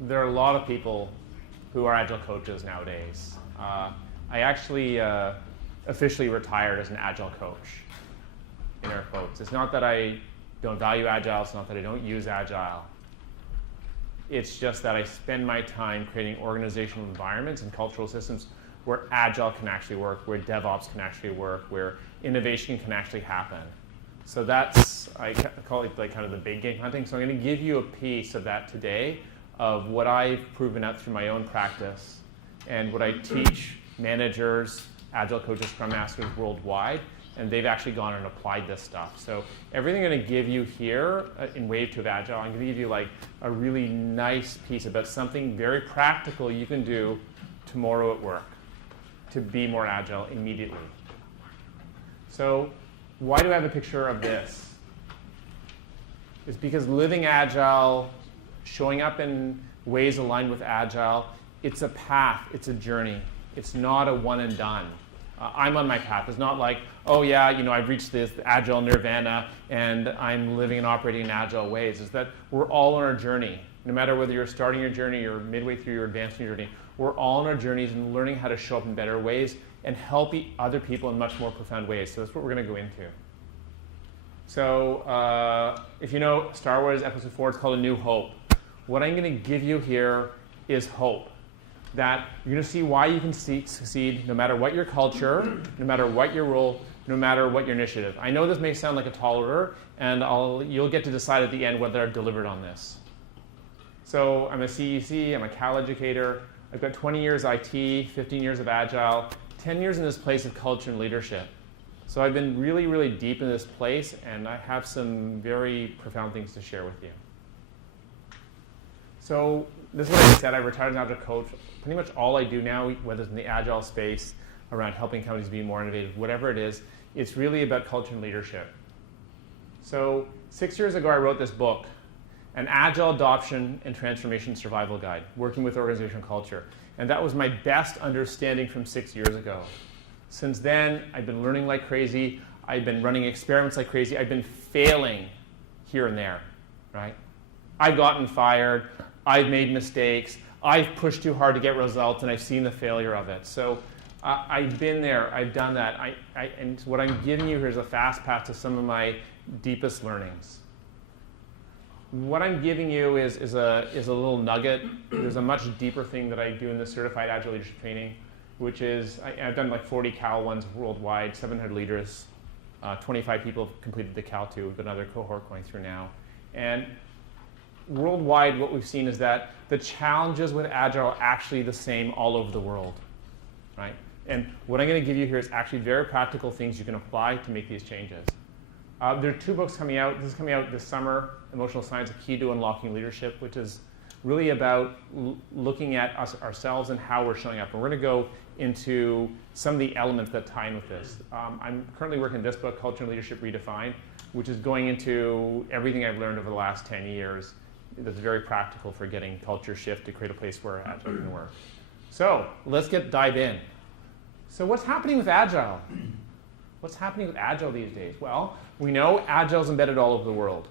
there are a lot of people who are Agile coaches nowadays. I actually officially retired as an Agile coach, in air quotes. It's not that I don't value Agile, it's not that I don't use Agile. It's just that I spend my time creating organizational environments and cultural systems where Agile can actually work, where DevOps can actually work, where innovation can actually happen. So that's, I call it like kind of the big game hunting. So I'm going to give you a piece of that today, of what I've proven out through my own practice and what I teach managers, Agile coaches, Scrum Masters worldwide, and they've actually gone and applied this stuff. So everything I'm going to give you here in Wave 2 of Agile, I'm going to give you like a really nice piece about something very practical you can do tomorrow at work to be more Agile immediately. So why do I have a picture of this? It's because Living Agile, showing up in ways aligned with Agile, it's a path, it's a journey. It's not a one and done. I'm on my path. It's not like, oh yeah, I've reached this Agile nirvana and I'm living and operating in Agile ways. It's that we're all on our journey. No matter whether you're starting your journey or midway through your advancing your journey, we're all on our journeys and learning how to show up in better ways and help other people in much more profound ways. So that's what we're going to go into. So if you know Star Wars Episode 4, it's called A New Hope. What I'm going to give you here is hope. That you're going to see why you can succeed no matter what your culture, no matter what your role, no matter what your initiative. I know this may sound like a tall order, and you'll get to decide at the end whether I've delivered on this. So I'm a CEC, I'm a Cal educator. I've got 20 years IT, 15 years of Agile, 10 years in this place of culture and leadership. So I've been really, really deep in this place, and I have some very profound things to share with you. So this is what I said. I retired as an Agile coach. Pretty much all I do now, whether it's in the Agile space, around helping companies be more innovative, whatever it is, it's really about culture and leadership. So 6 years ago, I wrote this book, An Agile Adoption and Transformation Survival Guide, Working with Organizational Culture. And that was my best understanding from 6 years ago. Since then, I've been learning like crazy. I've been running experiments like crazy. I've been failing here and there, right? I've gotten fired. I've made mistakes. I've pushed too hard to get results, and I've seen the failure of it. So I've been there. I've done that. And what I'm giving you here is a fast path to some of my deepest learnings. What I'm giving you is a little nugget. There's a much deeper thing that I do in the Certified Agile Leadership Training, which is I've done like 40 Cal ones worldwide, 700 leaders. 25 people have completed the Cal 2. We've got another cohort going through now. And worldwide, what we've seen is that the challenges with Agile are actually the same all over the world, right? And what I'm going to give you here is actually very practical things you can apply to make these changes. There are 2 books coming out. This is coming out this summer, Emotional Science, A Key to Unlocking Leadership, which is really about looking at ourselves and how we're showing up. And we're going to go into some of the elements that tie in with this. I'm currently working on this book, Culture and Leadership Redefined, which is going into everything I've learned over the last 10 years that's very practical for getting culture shift to create a place where Agile can work. So let's dive in. So what's happening with Agile? What's happening with Agile these days? Well, we know Agile is embedded all over the world.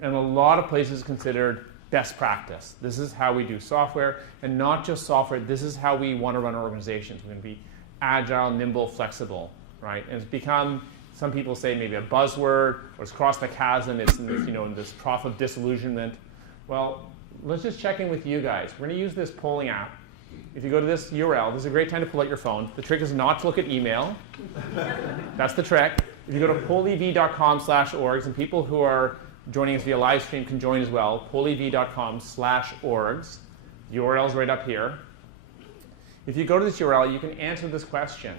And a lot of places considered best practice. This is how we do software, and not just software. This is how we want to run our organizations. We're going to be agile, nimble, flexible, right? And it's become, some people say, maybe a buzzword, or it's crossed the chasm. It's in this, in this trough of disillusionment. Well, let's just check in with you guys. We're going to use this polling app. If you go to this URL, this is a great time to pull out your phone. The trick is not to look at email. That's the trick. If you go to pollev.com/orgs, and people who are joining us via live stream can join as well, pollev.com/orgs. The URL is right up here. If you go to this URL, you can answer this question.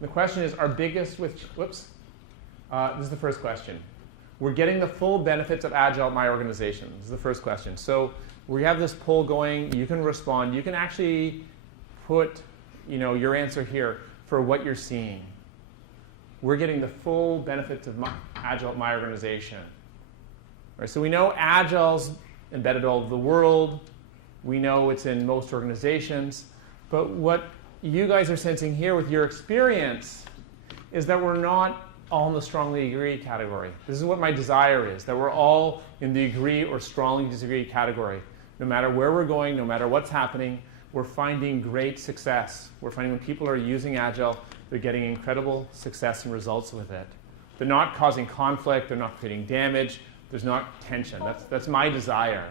The question is, our biggest, this is the first question. We're getting the full benefits of Agile at my organization. This is the first question. So we have this poll going. You can respond. You can actually put your answer here for what you're seeing. We're getting the full benefits of Agile at my organization. Right, so we know Agile's embedded all over the world. We know it's in most organizations. But what you guys are sensing here with your experience is that we're not all in the strongly agree category. This is what my desire is, that we're all in the agree or strongly disagree category. No matter where we're going, no matter what's happening, we're finding great success. We're finding when people are using Agile, they're getting incredible success and results with it. They're not causing conflict, they're not creating damage, there's not tension. That's my desire.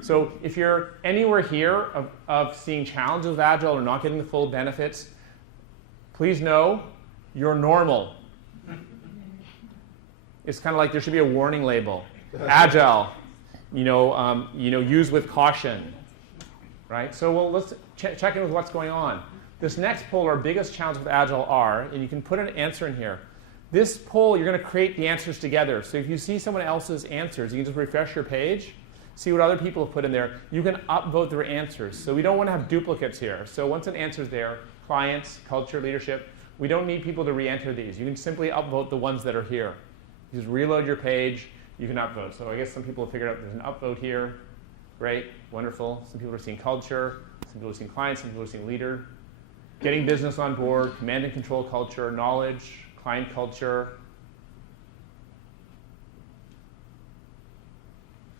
So if you're anywhere here of seeing challenges with Agile or not getting the full benefits, please know you're normal. It's kind of like there should be a warning label. Agile, use with caution, right? So let's check in with what's going on. This next poll, our biggest challenge with Agile are, and you can put an answer in here. This poll, you're going to create the answers together. So if you see someone else's answers, you can just refresh your page, see what other people have put in there. You can upvote their answers. So we don't want to have duplicates here. So once an answer's there, clients, culture, leadership, we don't need people to re-enter these. You can simply upvote the ones that are here. You just reload your page, you can upvote. So I guess some people have figured out there's an upvote here. Great, wonderful. Some people are seeing culture, some people are seeing clients, some people are seeing leader. Getting business on board, command and control culture, knowledge, client culture.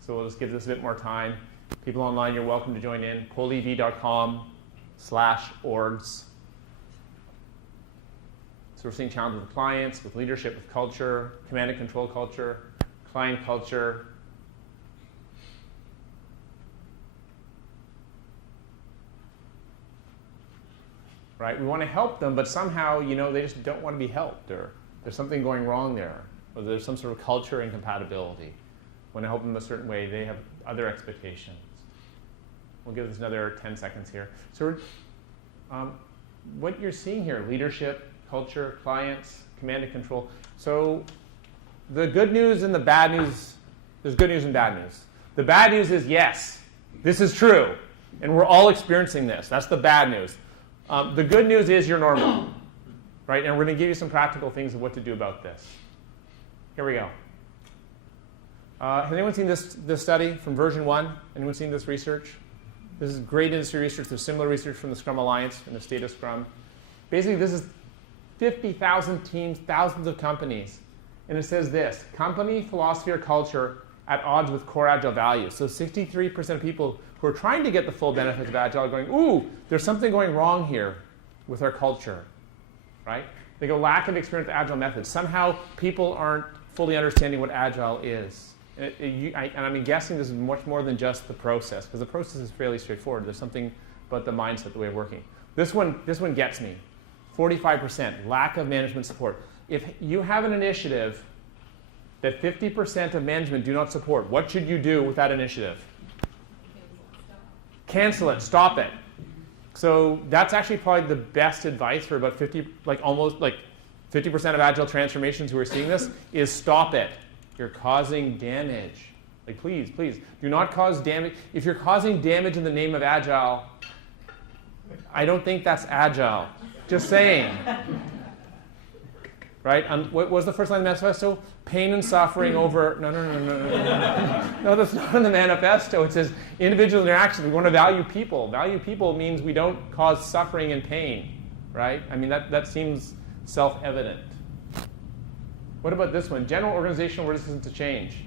So we'll just give this a bit more time. People online, you're welcome to join in. pollev.com/orgs. So we're seeing challenges with clients, with leadership, with culture, command and control culture, client culture. Right? We want to help them, but somehow, they just don't want to be helped, or there's something going wrong there, or there's some sort of culture incompatibility. Want to help them a certain way, they have other expectations. We'll give this another 10 seconds here. So what you're seeing here, leadership, culture, clients, command and control. So the good news and the bad news, there's good news and bad news. The bad news is, yes, this is true, and we're all experiencing this. That's the bad news. The good news is you're normal, right? And we're going to give you some practical things of what to do about this. Here we go. Has anyone seen this study from version 1? Anyone seen this research? This is great industry research. There's similar research from the Scrum Alliance and the State of Scrum. Basically, this is 50,000 teams, thousands of companies. And it says this: company philosophy or culture at odds with core Agile values. So 63% of people who are trying to get the full benefits of Agile are going, ooh, there's something going wrong here with our culture, right? They go, lack of experience with Agile methods. Somehow people aren't fully understanding what Agile is. And I'm guessing this is much more than just the process, because the process is fairly straightforward. There's something about the mindset, the way of working. This one gets me. 45%, lack of management support. If you have an initiative that 50% of management do not support, what should you do with that initiative? Cancel it, stop it. So that's actually probably the best advice for about 50% of Agile transformations who are seeing this is stop it. You're causing damage. Please, do not cause damage. If you're causing damage in the name of Agile, I don't think that's Agile. Just saying. Right? What was the first line of the manifesto? Pain and suffering over... No. No, that's not in the manifesto. It says individual interaction. We want to value people. Value people means we don't cause suffering and pain. Right? I mean, that seems self-evident. What about this one? General organizational resistance to change.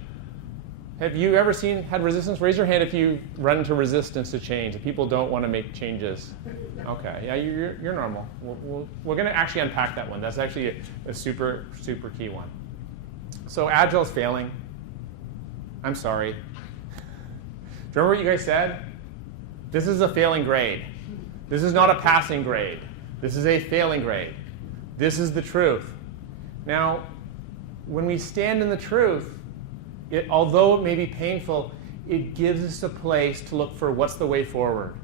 Have you ever had resistance? Raise your hand if you run into resistance to change, if people don't want to make changes. Okay, yeah, you're normal. We're going to actually unpack that one. That's actually a super, super key one. So Agile's failing. I'm sorry. Do you remember what you guys said? This is a failing grade. This is not a passing grade. This is a failing grade. This is the truth. Now, when we stand in the truth, although it may be painful, it gives us a place to look for what's the way forward.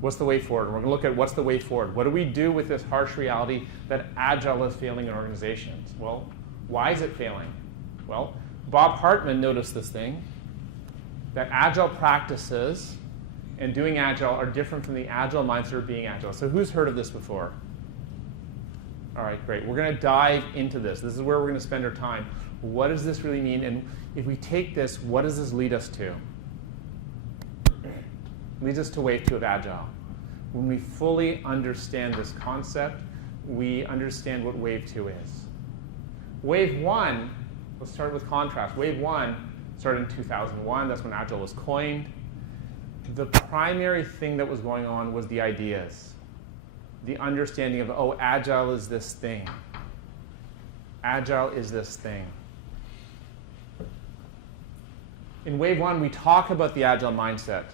What's the way forward? And we're going to look at what's the way forward. What do we do with this harsh reality that Agile is failing in organizations? Well, why is it failing? Well, Bob Hartman noticed this thing, that Agile practices and doing Agile are different from the Agile mindset of being Agile. So who's heard of this before? All right, great. We're going to dive into this. This is where we're going to spend our time. What does this really mean? And if we take this, what does this lead us to? It leads us to wave 2 of Agile. When we fully understand this concept, we understand what wave 2 is. Wave 1, let's start with contrast. Wave 1 started in 2001. That's when Agile was coined. the primary thing that was going on was the ideas. The understanding of, oh, Agile is this thing. Agile is this thing. In Wave 1, we talk about the Agile mindset.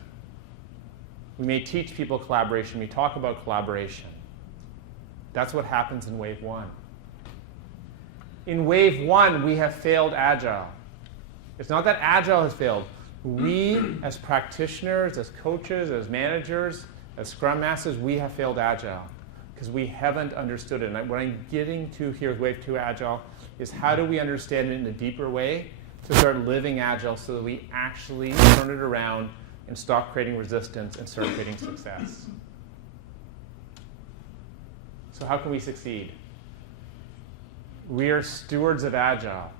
We may teach people collaboration. We talk about collaboration. That's what happens in Wave 1. In Wave 1, we have failed Agile. It's not that Agile has failed. We, as practitioners, as coaches, as managers, as Scrum Masters, we have failed Agile because we haven't understood it. And what I'm getting to here with Wave 2 Agile is how do we understand it in a deeper way to start living Agile so that we actually turn it around and stop creating resistance and start creating success. So how can we succeed? We are stewards of Agile.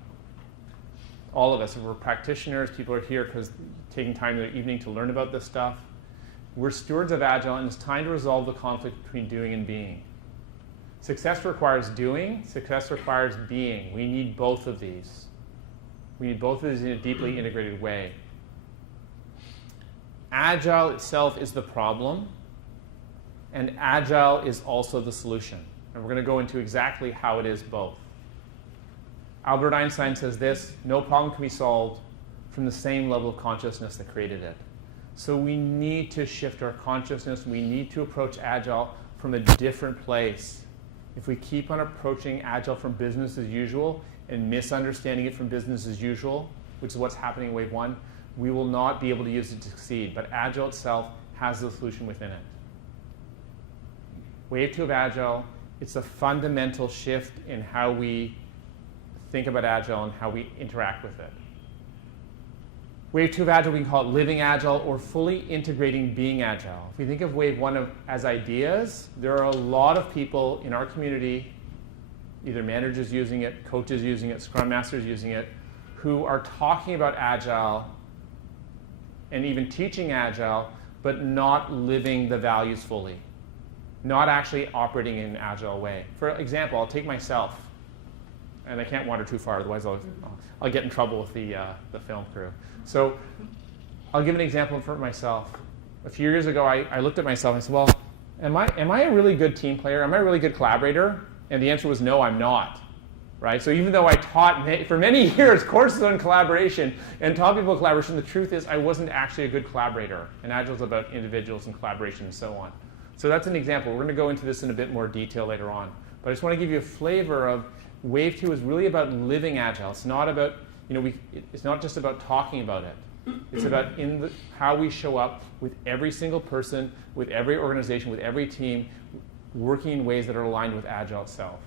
All of us, if we're practitioners, people are here because taking time in the evening to learn about this stuff. We're stewards of Agile, and it's time to resolve the conflict between doing and being. Success requires doing. Success requires being. We need both of these. We need both of these in a deeply integrated way. Agile itself is the problem, and Agile is also the solution. And we're going to go into exactly how it is both. Albert Einstein says this: no problem can be solved from the same level of consciousness that created it. So we need to shift our consciousness. We need to approach Agile from a different place. If we keep on approaching Agile from business as usual and misunderstanding it from business as usual, which is what's happening in Wave 1, we will not be able to use it to succeed. But Agile itself has the solution within it. Wave 2 of Agile, it's a fundamental shift in how we think about Agile and how we interact with it. Wave 2 of Agile, we can call it Living Agile or fully integrating Being Agile. If we think of Wave 1 as ideas, there are a lot of people in our community, either managers using it, coaches using it, Scrum Masters using it, who are talking about Agile and even teaching Agile, but not living the values fully, not actually operating in an Agile way. For example, I'll take myself, and I can't wander too far, otherwise I'll get in trouble with the film crew. So I'll give an example for myself. A few years ago, I looked at myself and I said, well, am I a really good team player? Am I a really good collaborator? And the answer was no, I'm not. Right? So even though I taught for many years courses on collaboration and taught people collaboration, the truth is I wasn't actually a good collaborator. And Agile is about individuals and collaboration and so on. So that's an example. We're going to go into this in a bit more detail later on. But I just want to give you a flavor of Wave 2 is really about living Agile. It's not about, it's not just about talking about it. It's about how we show up with every single person, with every organization, with every team, working in ways that are aligned with Agile itself.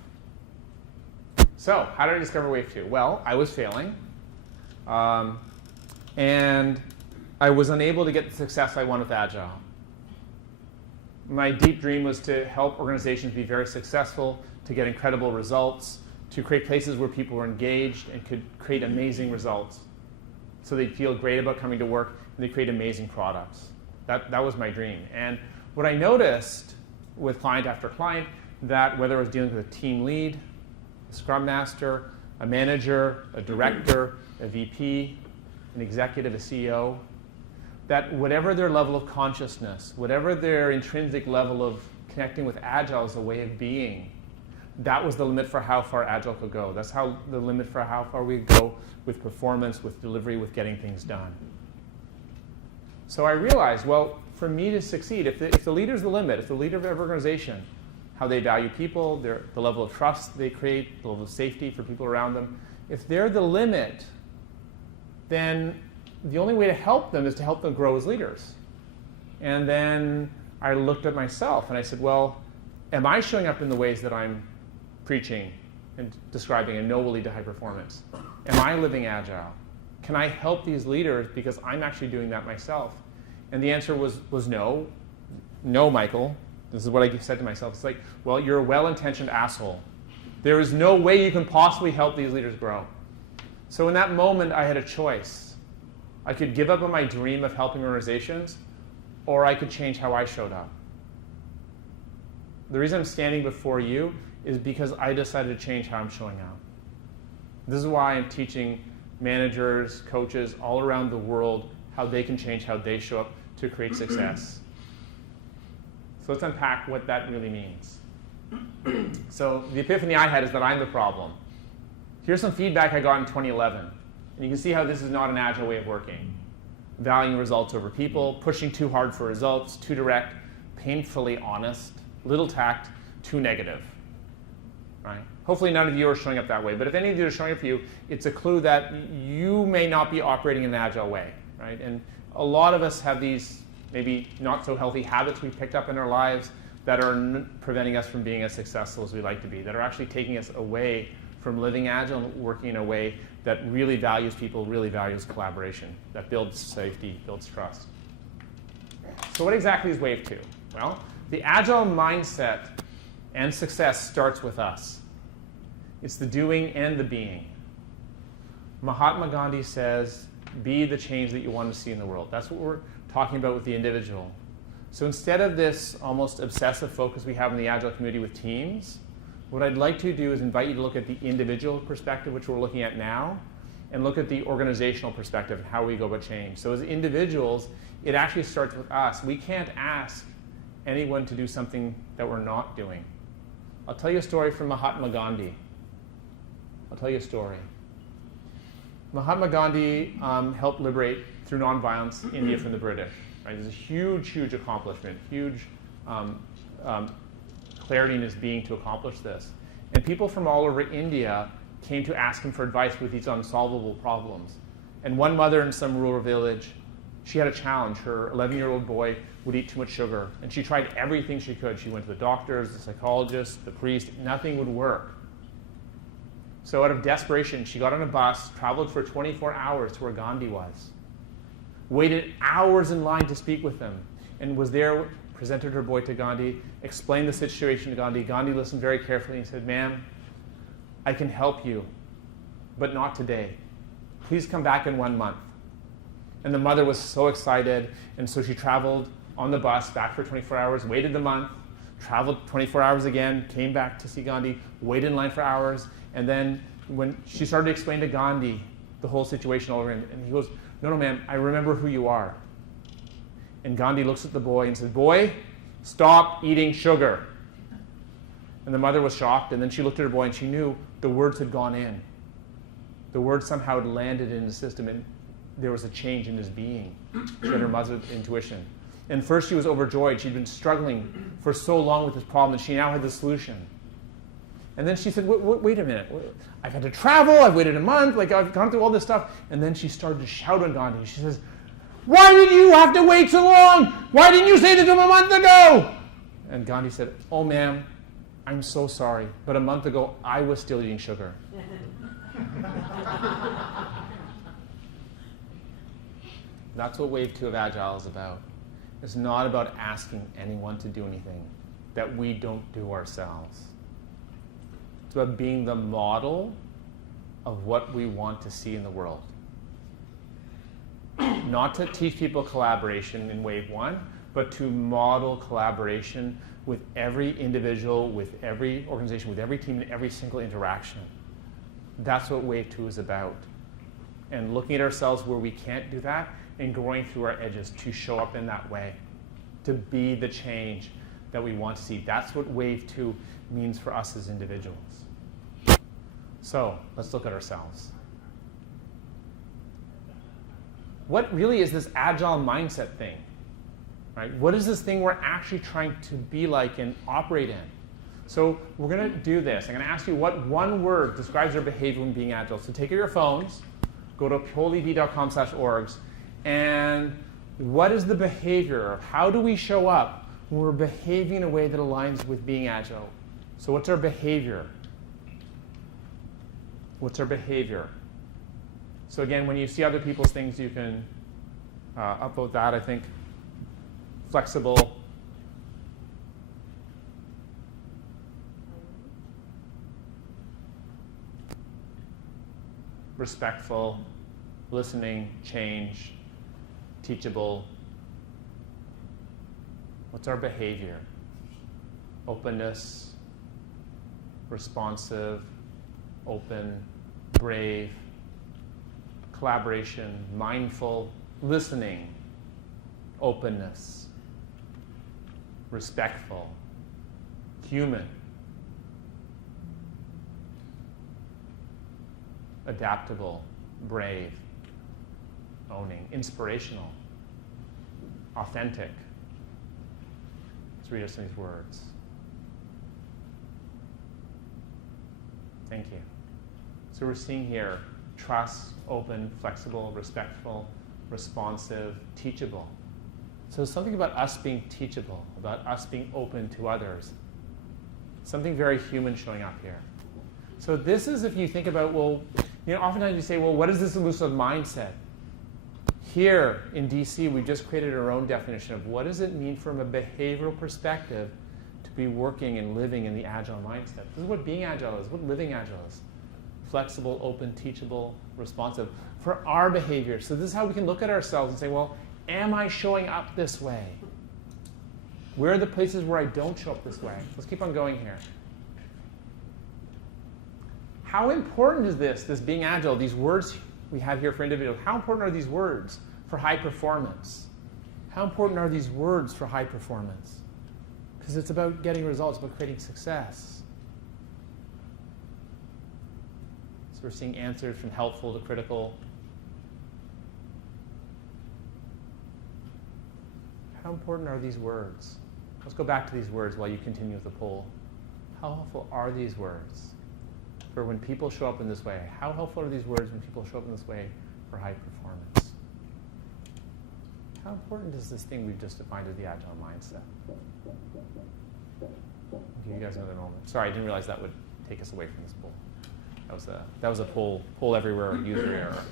So, how did I discover Wave 2? Well, I was failing, and I was unable to get the success I wanted with Agile. My deep dream was to help organizations be very successful, to get incredible results, to create places where people were engaged and could create amazing results. So they'd feel great about coming to work, and they'd create amazing products. That was my dream. And what I noticed with client after client, that whether I was dealing with a team lead, a Scrum Master, a manager, a director, a VP, an executive, a CEO, that whatever their level of consciousness, whatever their intrinsic level of connecting with Agile as a way of being, that was the limit for how far Agile could go. That's the limit for how far we could go with performance, with delivery, with getting things done. So I realized, well, for me to succeed, if the leader's the limit, if the leader of every organization, how they value people, the level of trust they create, the level of safety for people around them, if they're the limit, then the only way to help them is to help them grow as leaders. And then I looked at myself and I said, well, am I showing up in the ways that I'm preaching and describing and know will lead to high performance? Am I living Agile? Can I help these leaders because I'm actually doing that myself? And the answer was no. No, Michael. This is what I said to myself. It's like, well, you're a well-intentioned asshole. There is no way you can possibly help these leaders grow. So in that moment, I had a choice. I could give up on my dream of helping organizations, or I could change how I showed up. The reason I'm standing before you is because I decided to change how I'm showing up. This is why I'm teaching managers, coaches all around the world how they can change, how they show up to create success. So let's unpack what that really means. So the epiphany I had is that I'm the problem. Here's some feedback I got in 2011. And you can see how this is not an agile way of working. Valuing results over people, pushing too hard for results, too direct, painfully honest, little tact, too negative. Right? Hopefully none of you are showing up that way, but if any of you are showing up for you, it's a clue that you may not be operating in an agile way. Right? And a lot of us have these maybe not so healthy habits we picked up in our lives that are preventing us from being as successful as we'd like to be, that are actually taking us away from living agile and working in a way that really values people, really values collaboration, that builds safety, builds trust. So what exactly is Wave 2? Well, the agile mindset and success starts with us. It's the doing and the being. Mahatma Gandhi says, be the change that you want to see in the world. That's what we're talking about with the individual. So instead of this almost obsessive focus we have in the agile community with teams, what I'd like to do is invite you to look at the individual perspective, which we're looking at now, and look at the organizational perspective and how we go about change. So as individuals, it actually starts with us. We can't ask anyone to do something that we're not doing. I'll tell you a story from Mahatma Gandhi. I'll tell you a story. Mahatma Gandhi helped liberate, through nonviolence, India from the British. Right? There's a huge, huge accomplishment, huge clarity in his being to accomplish this. And people from all over India came to ask him for advice with these unsolvable problems. And one mother in some rural village, she had a challenge. Her 11-year-old boy would eat too much sugar. And she tried everything she could. She went to the doctors, the psychologist, the priest. Nothing would work. So out of desperation, she got on a bus, traveled for 24 hours to where Gandhi was, waited hours in line to speak with him, and was there, presented her boy to Gandhi, explained the situation to Gandhi. Gandhi listened very carefully and said, "Ma'am, I can help you, but not today. Please come back in 1 month." And the mother was so excited, and so she traveled on the bus back for 24 hours, waited the month, traveled 24 hours again, came back to see Gandhi, waited in line for hours, and then when she started to explain to Gandhi the whole situation all over, and he goes, no, ma'am, I remember who you are. And Gandhi looks at the boy and says, "Boy, stop eating sugar." And the mother was shocked, and then she looked at her boy and she knew the words had gone in. The words somehow had landed in his system, and there was a change in his being. She had her mother's intuition. And first she was overjoyed. She'd been struggling for so long with this problem, and she now had the solution. And then she said, wait a minute. I've had to travel. I've waited a month. I've gone through all this stuff. And then she started to shout on Gandhi. She says, "Why did you have to wait so long? Why didn't you say this a month ago?" And Gandhi said, "Oh, ma'am, I'm so sorry. But a month ago, I was still eating sugar." That's what Wave 2 of Agile is about. It's not about asking anyone to do anything that we don't do ourselves. It's about being the model of what we want to see in the world. Not to teach people collaboration in Wave 1, but to model collaboration with every individual, with every organization, with every team, and every single interaction. That's what Wave 2 is about. And looking at ourselves where we can't do that and growing through our edges to show up in that way, to be the change that we want to see. That's what Wave 2 means for us as individuals. So let's look at ourselves. What really is this agile mindset thing? Right? What is this thing we're actually trying to be like and operate in? So we're going to do this. I'm going to ask you what one word describes your behavior when being agile. So take your phones, go to polyd.com/orgs, and what is the behavior? How do we show up when we're behaving in a way that aligns with being agile? So what's our behavior? What's our behavior? So again, when you see other people's things, you can upvote that, I think. Flexible. Respectful. Listening. Change. Teachable. What's our behavior? Openness. Responsive. Open. Brave. Collaboration. Mindful. listening, openness, respectful, human, adaptable, brave, owning, inspirational, authentic. Let's read us some of these words. Thank you. So we're seeing here trust, open, flexible, respectful, responsive, teachable. So something about us being teachable, about us being open to others. Something very human showing up here. So this is, if you think about, well, oftentimes you say, well, what is this elusive mindset? Here in DC, we just created our own definition of what does it mean from a behavioral perspective to be working and living in the Agile mindset. This is what Being Agile is, what Living Agile is. Flexible, open, teachable, responsive for our behavior. So this is how we can look at ourselves and say, well, am I showing up this way? Where are the places where I don't show up this way? Let's keep on going here. How important is this Being Agile, these words we have here for individuals? How important are these words for high performance? How important are these words for high performance? Because it's about getting results, about creating success. So we're seeing answers from helpful to critical. How important are these words? Let's go back to these words while you continue with the poll. How helpful are these words for when people show up in this way? How helpful are these words when people show up in this way for high performance? How important is this thing we've just defined as the Agile mindset? I'll give you guys another moment. Sorry, I didn't realize that would take us away from this poll. That was a poll everywhere user error.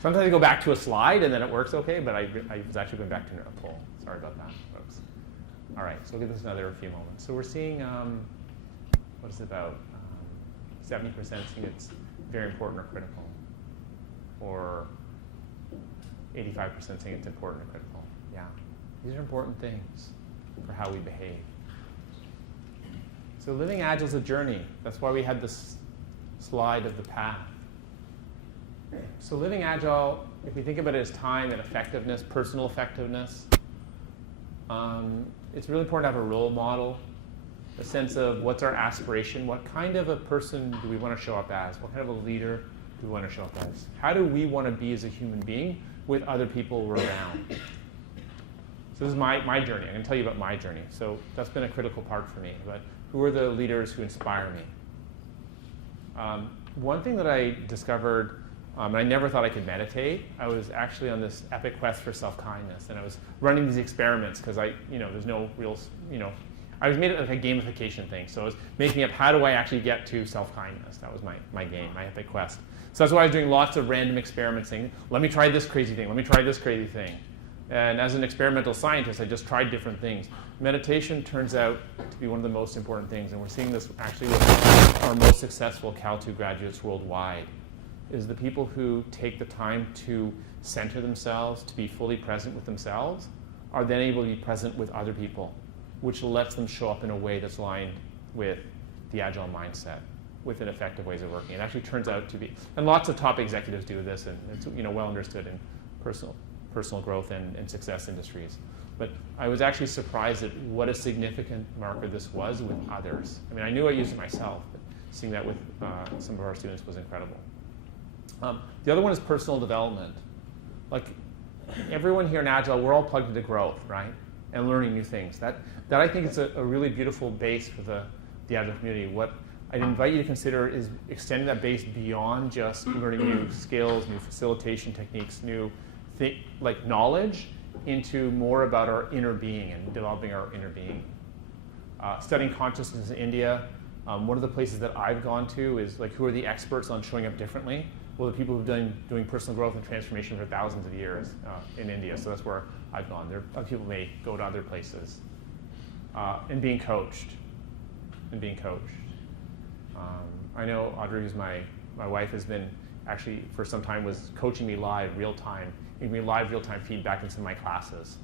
Sometimes I go back to a slide and then it works okay, but I was actually going back to a poll. Sorry about that, folks. All right, so we'll give this another few moments. So we're seeing, what is it about? 70% saying it's very important or critical, or 85% saying it's important or critical. Yeah, these are important things for how we behave. So Living Agile is a journey. That's why we had this slide of the path. So Living Agile, if we think about it as time and effectiveness, personal effectiveness, it's really important to have a role model, a sense of what's our aspiration, what kind of a person do we want to show up as, what kind of a leader do we want to show up as, how do we want to be as a human being with other people we're around. So this is my journey. I'm going to tell you about my journey. So that's been a critical part for me. But who are the leaders who inspire me? One thing that I discovered, and I never thought I could meditate, I was actually on this epic quest for self-kindness, and I was running these experiments because there's no real, I was made it like a gamification thing. So I was making up how do I actually get to self-kindness. That was my game, my epic quest. So that's why I was doing lots of random experiments saying, let me try this crazy thing, let me try this crazy thing. And as an experimental scientist, I just tried different things. Meditation turns out to be one of the most important things, and we're seeing this actually with our most successful Cal 2 graduates worldwide, is the people who take the time to center themselves, to be fully present with themselves, are then able to be present with other people, which lets them show up in a way that's aligned with the Agile mindset, with effective ways of working. It actually turns out to be, and lots of top executives do this, and it's well understood in personal growth and success industries. But I was actually surprised at what a significant marker this was with others. I mean, I knew I used it myself, but seeing that with some of our students was incredible. The other one is personal development. Like everyone here in Agile, we're all plugged into growth, right? And learning new things. That I think is a really beautiful base for the Agile community. What I'd invite you to consider is extending that base beyond just learning new skills, new facilitation techniques, new knowledge, into more about our inner being and developing our inner being. Studying consciousness in India, one of the places that I've gone to is who are the experts on showing up differently? Well, the people who've been doing personal growth and transformation for thousands of years in India. So that's where I've gone. Other people may go to other places. And being coached. I know Audrey, who's my wife, has been actually for some time was coaching me live, real time, giving me live, real time feedback in some of my classes.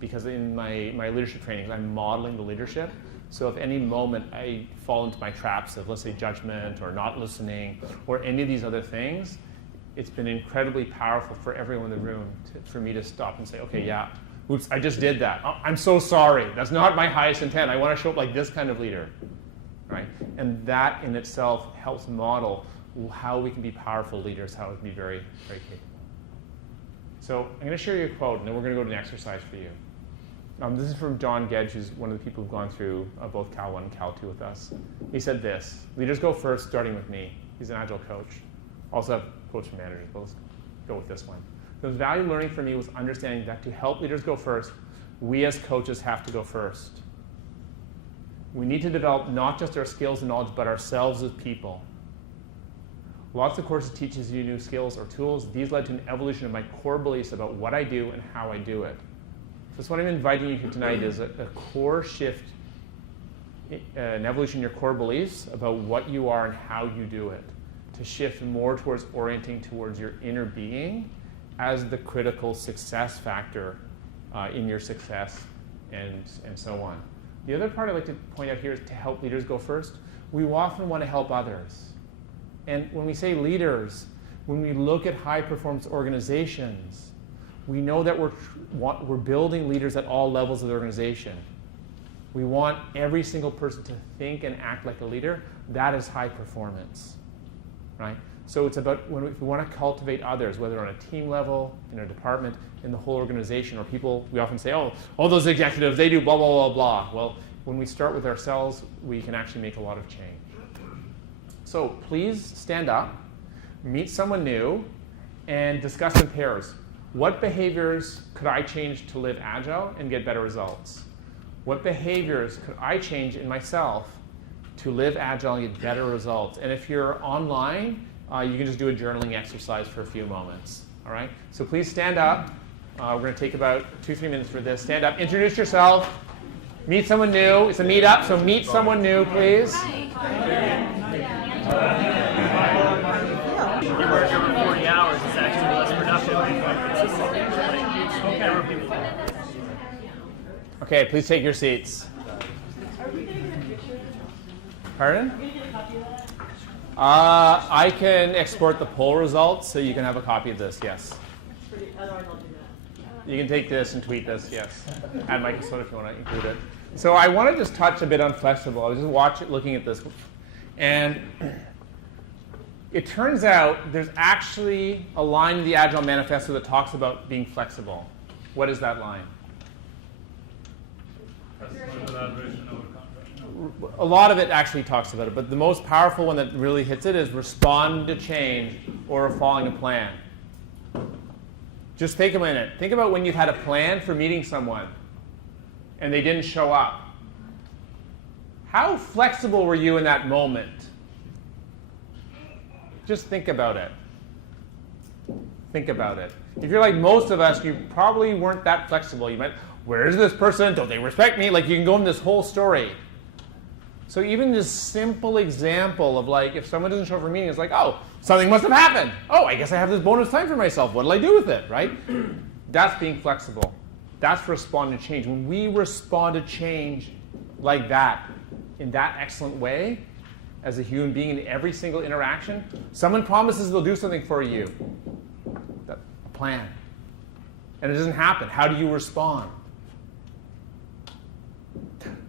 Because in my leadership trainings, I'm modeling the leadership. So if any moment I fall into my traps of, let's say, judgment or not listening or any of these other things, it's been incredibly powerful for everyone in the room for me to stop and say, okay, yeah, oops, I just did that. Oh, I'm so sorry. That's not my highest intent. I want to show up like this kind of leader, right? And that in itself helps model how we can be powerful leaders, how we can be very, very capable. So I'm going to share you a quote, and then we're going to go to an exercise for you. This is from John Gedge, who's one of the people who've gone through both Cal 1 and Cal 2 with us. He said this: leaders go first, starting with me. He's an Agile coach. Also have quotes from managers, but let's go with this one. The value learning for me was understanding that to help leaders go first, we as coaches have to go first. We need to develop not just our skills and knowledge, but ourselves as people. Lots of courses teaches you new skills or tools. These led to an evolution of my core beliefs about what I do and how I do it. So what I'm inviting you to tonight is a core shift, an evolution in your core beliefs about what you are and how you do it, to shift more towards orienting towards your inner being as the critical success factor in your success and so on. The other part I'd like to point out here is to help leaders go first. We often want to help others. And when we say leaders, when we look at high-performance organizations, we know that we're building leaders at all levels of the organization. We want every single person to think and act like a leader. That is high performance, right? So it's about if we want to cultivate others, whether on a team level, in a department, in the whole organization, or people, we often say, oh, all those executives, they do blah, blah, blah, blah. Well, when we start with ourselves, we can actually make a lot of change. So please stand up, meet someone new, and discuss in pairs. What behaviors could I change to live agile and get better results? What behaviors could I change in myself to live agile and get better results? And if you're online, you can just do a journaling exercise for a few moments. All right? So please stand up. We're going to take about 2-3 minutes for this. Stand up, introduce yourself, meet someone new. It's a meet-up, so meet someone new, please. You work over 40 hours, it's actually less productive. Okay, please take your seats. Pardon? I can export the poll results, so you can have a copy of this, yes. You can take this and tweet this, yes. Add Microsoft if you want to include it. So I want to just touch a bit on flexible. I was just looking at this. And it turns out there's actually a line in the Agile Manifesto that talks about being flexible. What is that line? A lot of it actually talks about it, but the most powerful one that really hits it is respond to change or following a plan. Just take a minute. Think about when you've had a plan for meeting someone and they didn't show up. How flexible were you in that moment? Just think about it. Think about it. If you're like most of us, you probably weren't that flexible. You might, where is this person? Don't they respect me? Like, you can go in this whole story. So even this simple example of, like, if someone doesn't show up for a meeting, it's like, oh, something must have happened. Oh, I guess I have this bonus time for myself. What'll I do with it, right? That's being flexible. That's responding to change. When we respond to change like that, in that excellent way, as a human being in every single interaction, someone promises they'll do something for you. A plan. And it doesn't happen. How do you respond?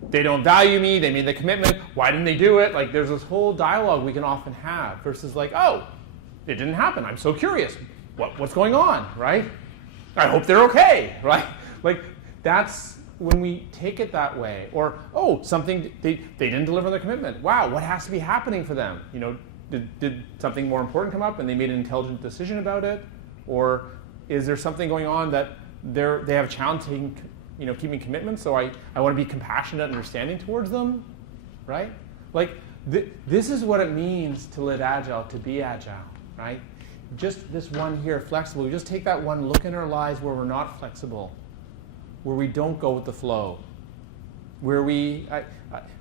They don't value me. They made the commitment. Why didn't they do it? Like, there's this whole dialogue we can often have versus like, oh, it didn't happen. I'm so curious. What's going on, right? I hope they're okay, right? Like, that's when we take it that way. Or, oh, something, they didn't deliver their commitment. Wow, what has to be happening for them? You know, did something more important come up and they made an intelligent decision about it? Or is there something going on that they have a challenge keeping commitments, so I want to be compassionate and understanding towards them, right? Like, this is what it means to live agile, to be agile, right? Just this one here, flexible. We just take that one look in our lives where we're not flexible, where we don't go with the flow, where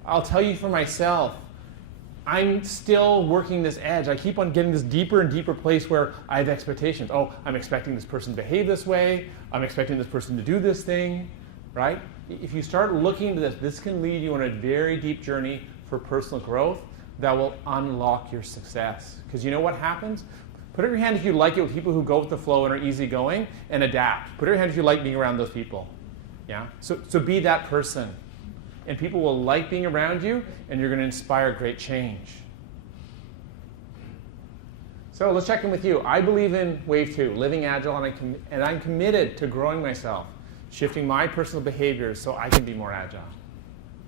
I'll tell you for myself, I'm still working this edge. I keep on getting this deeper and deeper place where I have expectations. Oh, I'm expecting this person to behave this way. I'm expecting this person to do this thing, right? If you start looking into this, this can lead you on a very deep journey for personal growth that will unlock your success. Because you know what happens? Put up your hand if you like it with people who go with the flow and are easygoing and adapt. Put up your hand if you like being around those people. Yeah? So be that person. And people will like being around you, and you're going to inspire great change. So let's check in with you. I believe in Wave 2, Living Agile, and I'm committed to growing myself, shifting my personal behaviors so I can be more agile.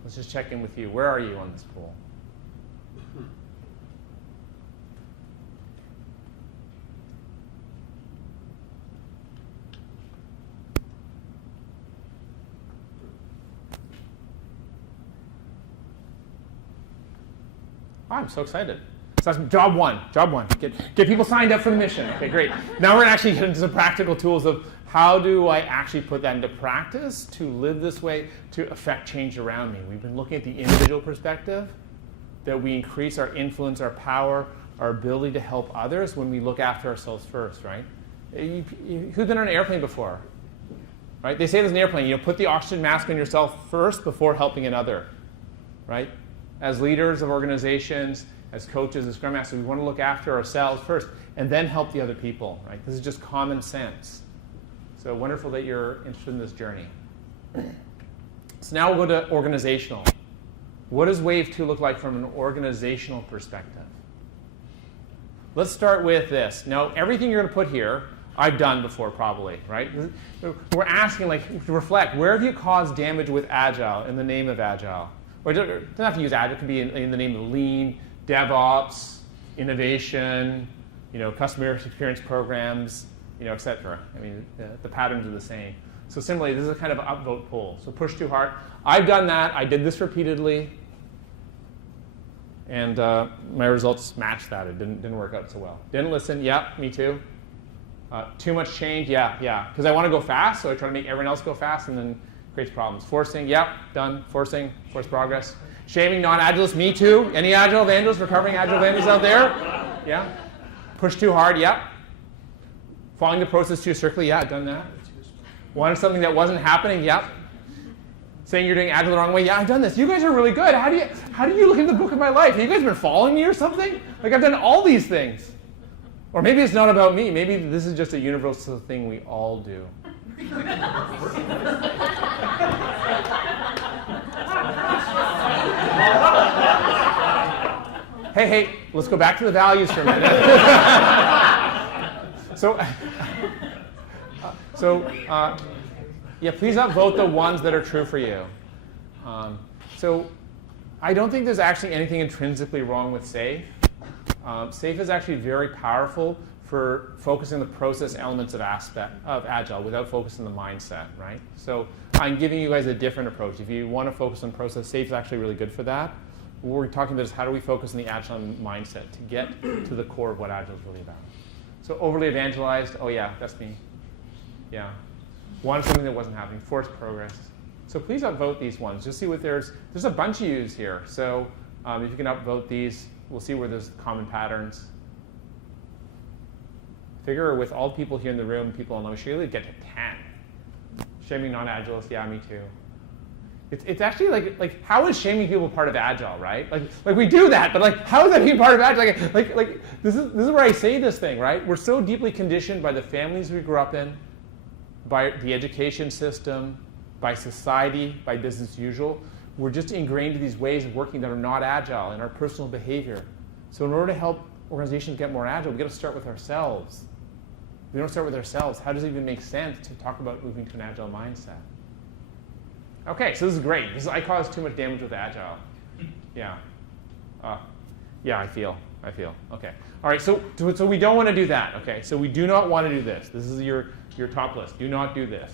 Let's just check in with you. Where are you on this pool? Oh, I'm so excited. So that's job one. Get people signed up for the mission. Okay, great. Now we're going to actually get into some practical tools of how do I actually put that into practice to live this way to affect change around me. We've been looking at the individual perspective, that we increase our influence, our power, our ability to help others when we look after ourselves first, right? Who's been on an airplane before? Right? They say there's an airplane, put the oxygen mask on yourself first before helping another, right? As leaders of organizations, as coaches, as Scrum Masters, we want to look after ourselves first and then help the other people, right? This is just common sense. So wonderful that you're interested in this journey. So now we'll go to organizational. What does Wave 2 look like from an organizational perspective? Let's start with this. Now, everything you're going to put here, I've done before probably, right? We're asking, to reflect, where have you caused damage with Agile in the name of Agile? Or it doesn't have to use Agile, it can be in the name of Lean, DevOps, innovation, customer experience programs, et cetera. I mean, the patterns are the same. So similarly, this is a kind of upvote poll. So push too hard. I've done that. I did this repeatedly. And my results matched that. It didn't work out so well. Didn't listen. Yep, me too. Too much change. Yeah. Because I want to go fast, so I try to make everyone else go fast, and then creates problems. Forcing. Yep, done. Forcing. Force progress. Shaming non-agilists. Me too. Any Agile evangelists, recovering Agile evangelists out there? Yeah. Push too hard. Yep. Following the process too strictly. Yeah, I've done that. Wanted something that wasn't happening. Yep. Saying you're doing Agile the wrong way. Yeah, I've done this. You guys are really good. How do you look in the book of my life? Have you guys been following me or something? I've done all these things. Or maybe it's not about me. Maybe this is just a universal thing we all do. Hey, let's go back to the values for a minute. Please upvote the ones that are true for you. So I don't think there's actually anything intrinsically wrong with SAFE. SAFE is actually very powerful for focusing the process elements of Agile without focusing the mindset, right? So I'm giving you guys a different approach. If you want to focus on process, SAFE is actually really good for that. What we're talking about is how do we focus on the Agile mindset to get to the core of what Agile is really about. So overly evangelized, oh yeah, that's me. Yeah. Wanted something that wasn't happening, forced progress. So please upvote these ones. Just see what there's a bunch of yous here. So if you can upvote these, we'll see where there's common patterns. Figure with all the people here in the room, people on should really get to 10. Shaming non-Agilists, yeah, me too. It's actually like how is shaming people part of Agile, right? Like we do that, but how is that being part of Agile? Like this is where I say this thing, right? We're so deeply conditioned by the families we grew up in, by the education system, by society, by business as usual. We're just ingrained in these ways of working that are not Agile in our personal behavior. So in order to help organizations get more Agile, we've got to start with ourselves. If we don't start with ourselves, how does it even make sense to talk about moving to an Agile mindset? Okay, so this is great. I cause too much damage with Agile. Yeah. I feel. Okay. All right, so we don't want to do that. Okay, so we do not want to do this. This is your top list. Do not do this.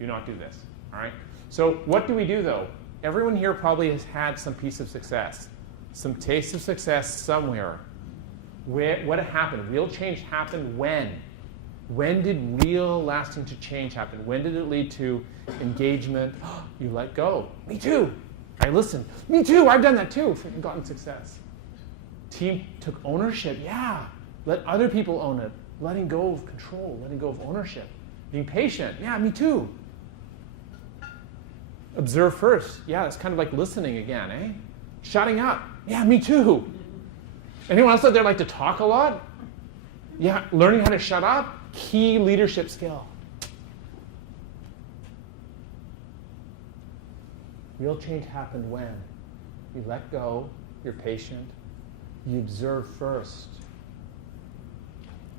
Do not do this. All right? So what do we do, though? Everyone here probably has had some piece of success, some taste of success somewhere. What happened? Real change happened when? When did real lasting change happen? When did it lead to engagement? You let go. Me too. I listened. Me too. I've done that too. Freaking gotten success. Team took ownership. Yeah. Let other people own it. Letting go of control. Letting go of ownership. Being patient. Yeah, me too. Observe first. Yeah, it's kind of like listening again, eh? Shutting up. Yeah, me too. Anyone else out there like to talk a lot? Yeah, learning how to shut up, key leadership skill. Real change happened when? You let go, you're patient, you observe first.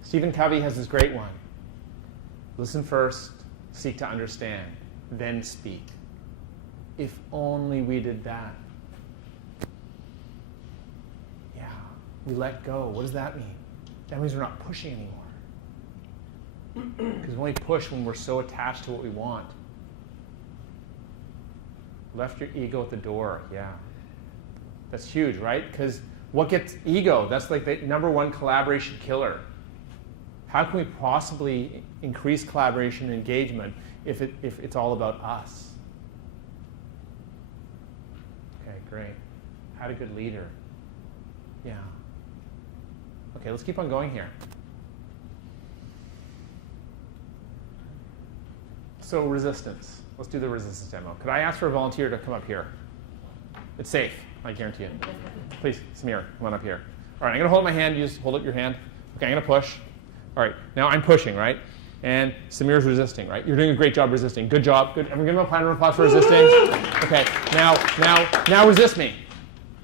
Stephen Covey has this great one. Listen first, seek to understand, then speak. If only we did that. Yeah, we let go. What does that mean? That means we're not pushing anymore. Because we only push when we're so attached to what we want. Left your ego at the door, yeah. That's huge, right? Because what gets ego? That's like the number one collaboration killer. How can we possibly increase collaboration and engagement if it's all about us? Okay, great. Had a good leader. Yeah. Okay, let's keep on going here. So resistance. Let's do the resistance demo. Could I ask for a volunteer to come up here? It's safe, I guarantee it. Please, Samir, come on up here. All right, I'm going to hold my hand. You just hold up your hand. Okay, I'm going to push. All right, now I'm pushing, right? And Samir's resisting, right? You're doing a great job resisting. Good job. Good. Everyone give him a round of applause for resisting. Okay, now resist me.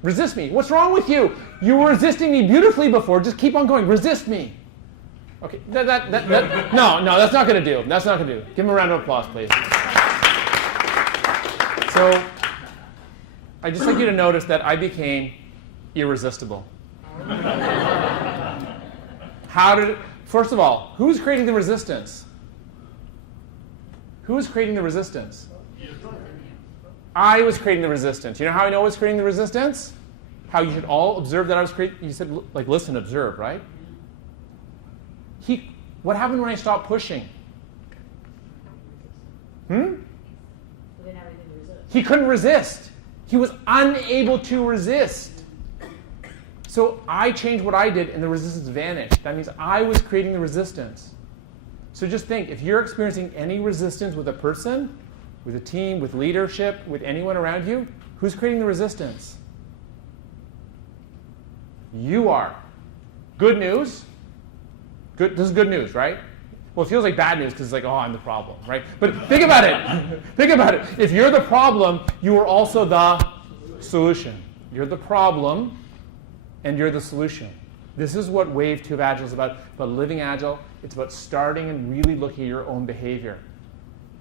Resist me. What's wrong with you? You were resisting me beautifully before. Just keep on going. Resist me. Okay, no, that's not going to do. That's not going to do. Give him a round of applause, please. So, I'd just like you to notice that I became irresistible. First of all, who's creating the resistance? Who is creating the resistance? I was creating the resistance. You know how I know I was creating the resistance? How you should all observe that I was creating. You said, like, listen, observe, right? What happened when I stopped pushing? He couldn't resist. He was unable to resist. So I changed what I did, and the resistance vanished. That means I was creating the resistance. So just think, if you're experiencing any resistance with a person, with a team, with leadership, with anyone around you, who's creating the resistance? You are. Good news. Good. This is good news, right? Well, it feels like bad news because it's like, oh, I'm the problem, right? But think about it. Think about it. If you're the problem, you are also the solution. You're the problem, and you're the solution. This is what Wave 2 of Agile is about living Agile. It's about starting and really looking at your own behavior.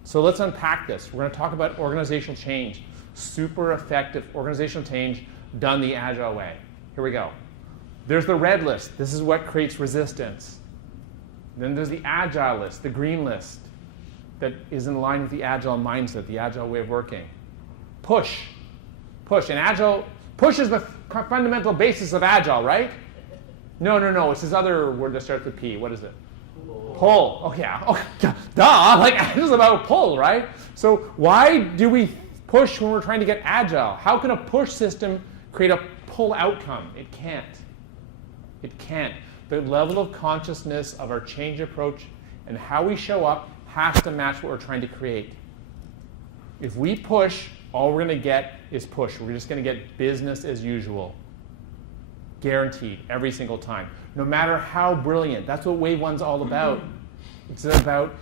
So let's unpack this. We're going to talk about organizational change. Super effective organizational change done the Agile way. Here we go. There's the red list. This is what creates resistance. Then there's the Agile list, the green list, that is in line with the Agile mindset, the Agile way of working. Push. Push. And Agile, push is the fundamental basis of Agile, right? No. It's this other word that starts with P. What is it? Pull. Oh, yeah. Oh, duh. Like, Agile is about pull, right? So why do we push when we're trying to get Agile? How can a push system create a pull outcome? It can't. It can't. The level of consciousness of our change approach and how we show up has to match what we're trying to create. If we push, all we're going to get is push. We're just going to get business as usual. Guaranteed, every single time. No matter how brilliant. That's what Wave 1's all about. It's about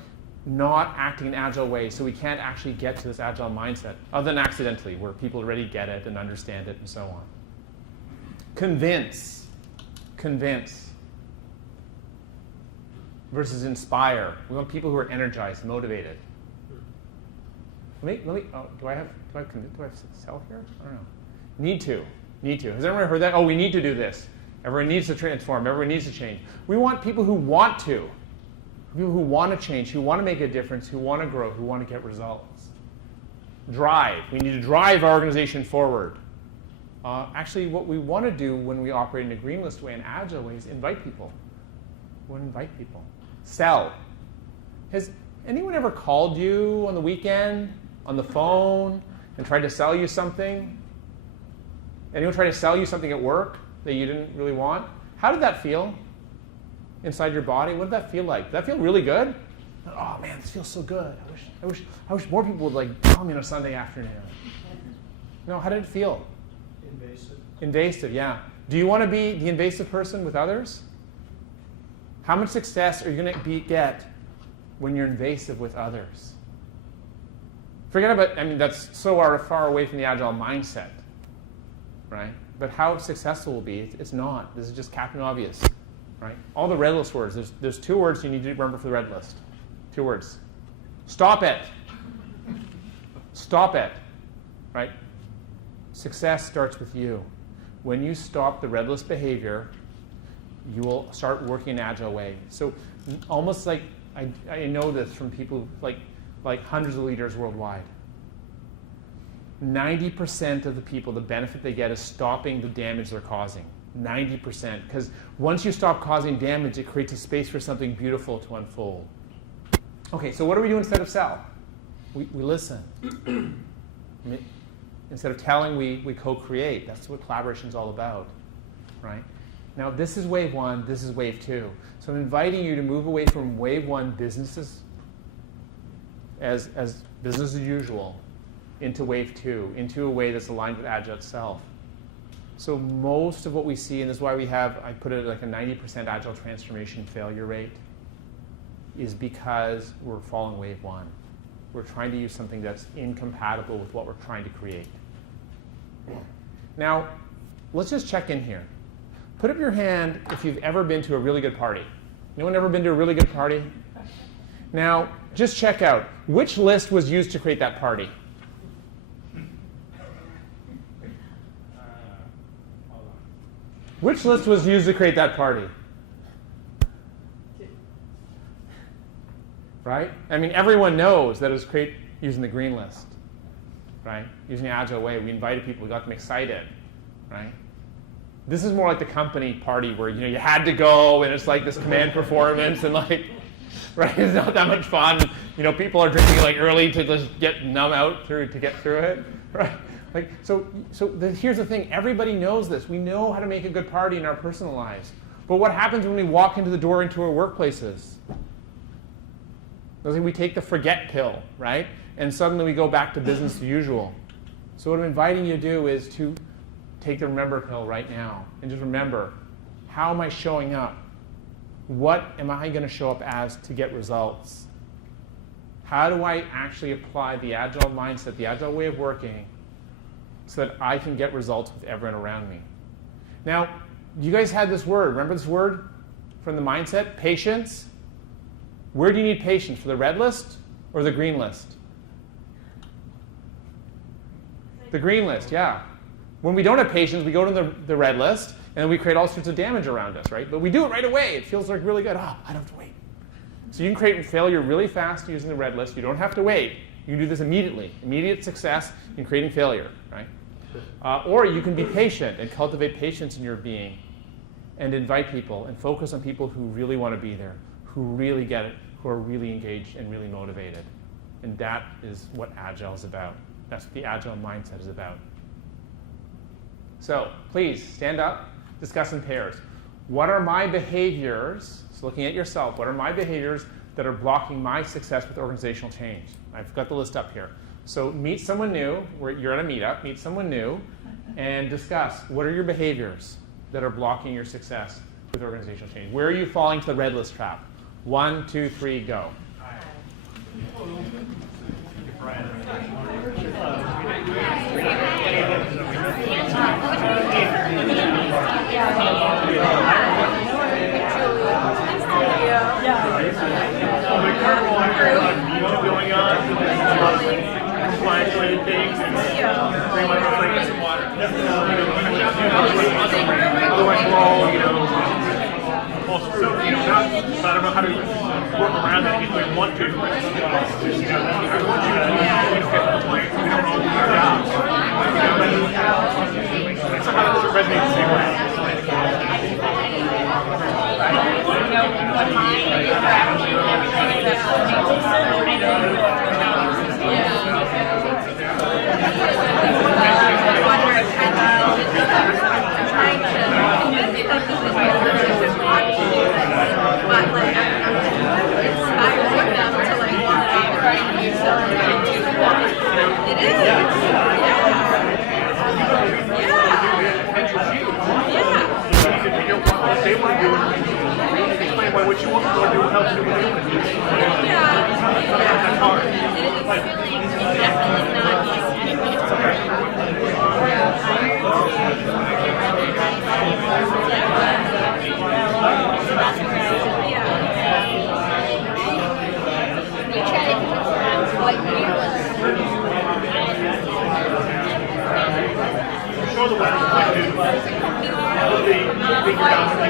not acting in Agile ways, so we can't actually get to this Agile mindset, other than accidentally, where people already get it and understand it and so on. Convince. Versus inspire. We want people who are energized, motivated. Let me. Oh, do I have self here? I don't know. Need to. Has everyone heard that? Oh, we need to do this. Everyone needs to transform. Everyone needs to change. We want people who want to. People who want to change, who want to make a difference, who want to grow, who want to get results. Drive. We need to drive our organization forward. Actually, what we want to do when we operate in a green list way, an Agile way, is invite people. We want to invite people. Sell. Has anyone ever called you on the weekend, on the phone, and tried to sell you something? Anyone try to sell you something at work that you didn't really want? How did that feel inside your body? What did that feel like? Did that feel really good? Oh man, this feels so good. I wish more people would like call me on a Sunday afternoon. No, how did it feel? Invasive. Invasive, yeah. Do you want to be the invasive person with others? How much success are you going to get when you're invasive with others? Forget about, that's so far away from the Agile mindset, right? But how successful will be, it's not. This is just Captain Obvious, right? All the red list words, there's 2 words you need to remember for the red list. 2 words. Stop it. Stop it, right? Success starts with you. When you stop the red list behavior, you will start working in an Agile way. So almost like, I know this from people like hundreds of leaders worldwide. 90% of the people, the benefit they get is stopping the damage they're causing. 90%. Because once you stop causing damage, it creates a space for something beautiful to unfold. Okay, so what do we do instead of sell? We listen. Instead of telling, we co-create. That's what collaboration is all about, right? Now, this is wave 1. This is wave 2. So I'm inviting you to move away from wave 1 businesses as business as usual into wave 2, into a way that's aligned with Agile itself. So most of what we see, and this is why I put it like a 90% Agile transformation failure rate, is because we're following wave 1. We're trying to use something that's incompatible with what we're trying to create. Now, let's just check in here. Put up your hand if you've ever been to a really good party. Anyone ever been to a really good party? Now, just check out. Which list was used to create that party? Which list was used to create that party? Right? Everyone knows that it was created using the green list, right? Using the Agile way. We invited people, we got them excited, right? This is more like the company party where you had to go and it's like this command performance and right? It's not that much fun. People are drinking early to just get numb out to get through it, right? Here's the thing. Everybody knows this. We know how to make a good party in our personal lives. But what happens when we walk into the door into our workplaces? We take the forget pill, right? And suddenly we go back to business as usual. So what I'm inviting you to do is to take the remember pill right now. And just remember, how am I showing up? What am I going to show up as to get results? How do I actually apply the Agile mindset, the Agile way of working, so that I can get results with everyone around me? Now, you guys had this word. Remember this word from the mindset? Patience. Where do you need patience? For the red list or the green list? The green list, yeah. When we don't have patience, we go to the red list, and we create all sorts of damage around us, right? But we do it right away. It feels like really good. I don't have to wait. So you can create failure really fast using the red list. You don't have to wait. You can do this immediately. Immediate success in creating failure, right? Or you can be patient and cultivate patience in your being and invite people and focus on people who really want to be there, who really get it, who are really engaged and really motivated. And that is what Agile is about. That's what the Agile mindset is about. So please stand up, discuss in pairs. What are my behaviors, so looking at yourself, what are my behaviors that are blocking my success with organizational change? I've got the list up here. So meet someone new, you're at a meetup, meet someone new, and discuss what are your behaviors that are blocking your success with organizational change. Where are you falling to the red list trap? 1, 2, 3, go. So I don't know how to work around that if we want to. I want you to get the point. We don't all do our jobs. Somehow that doesn't resonate the same way. They want to do it. Explain why what you want to do helps you with it. That's hard. Show the way you do. Figure out,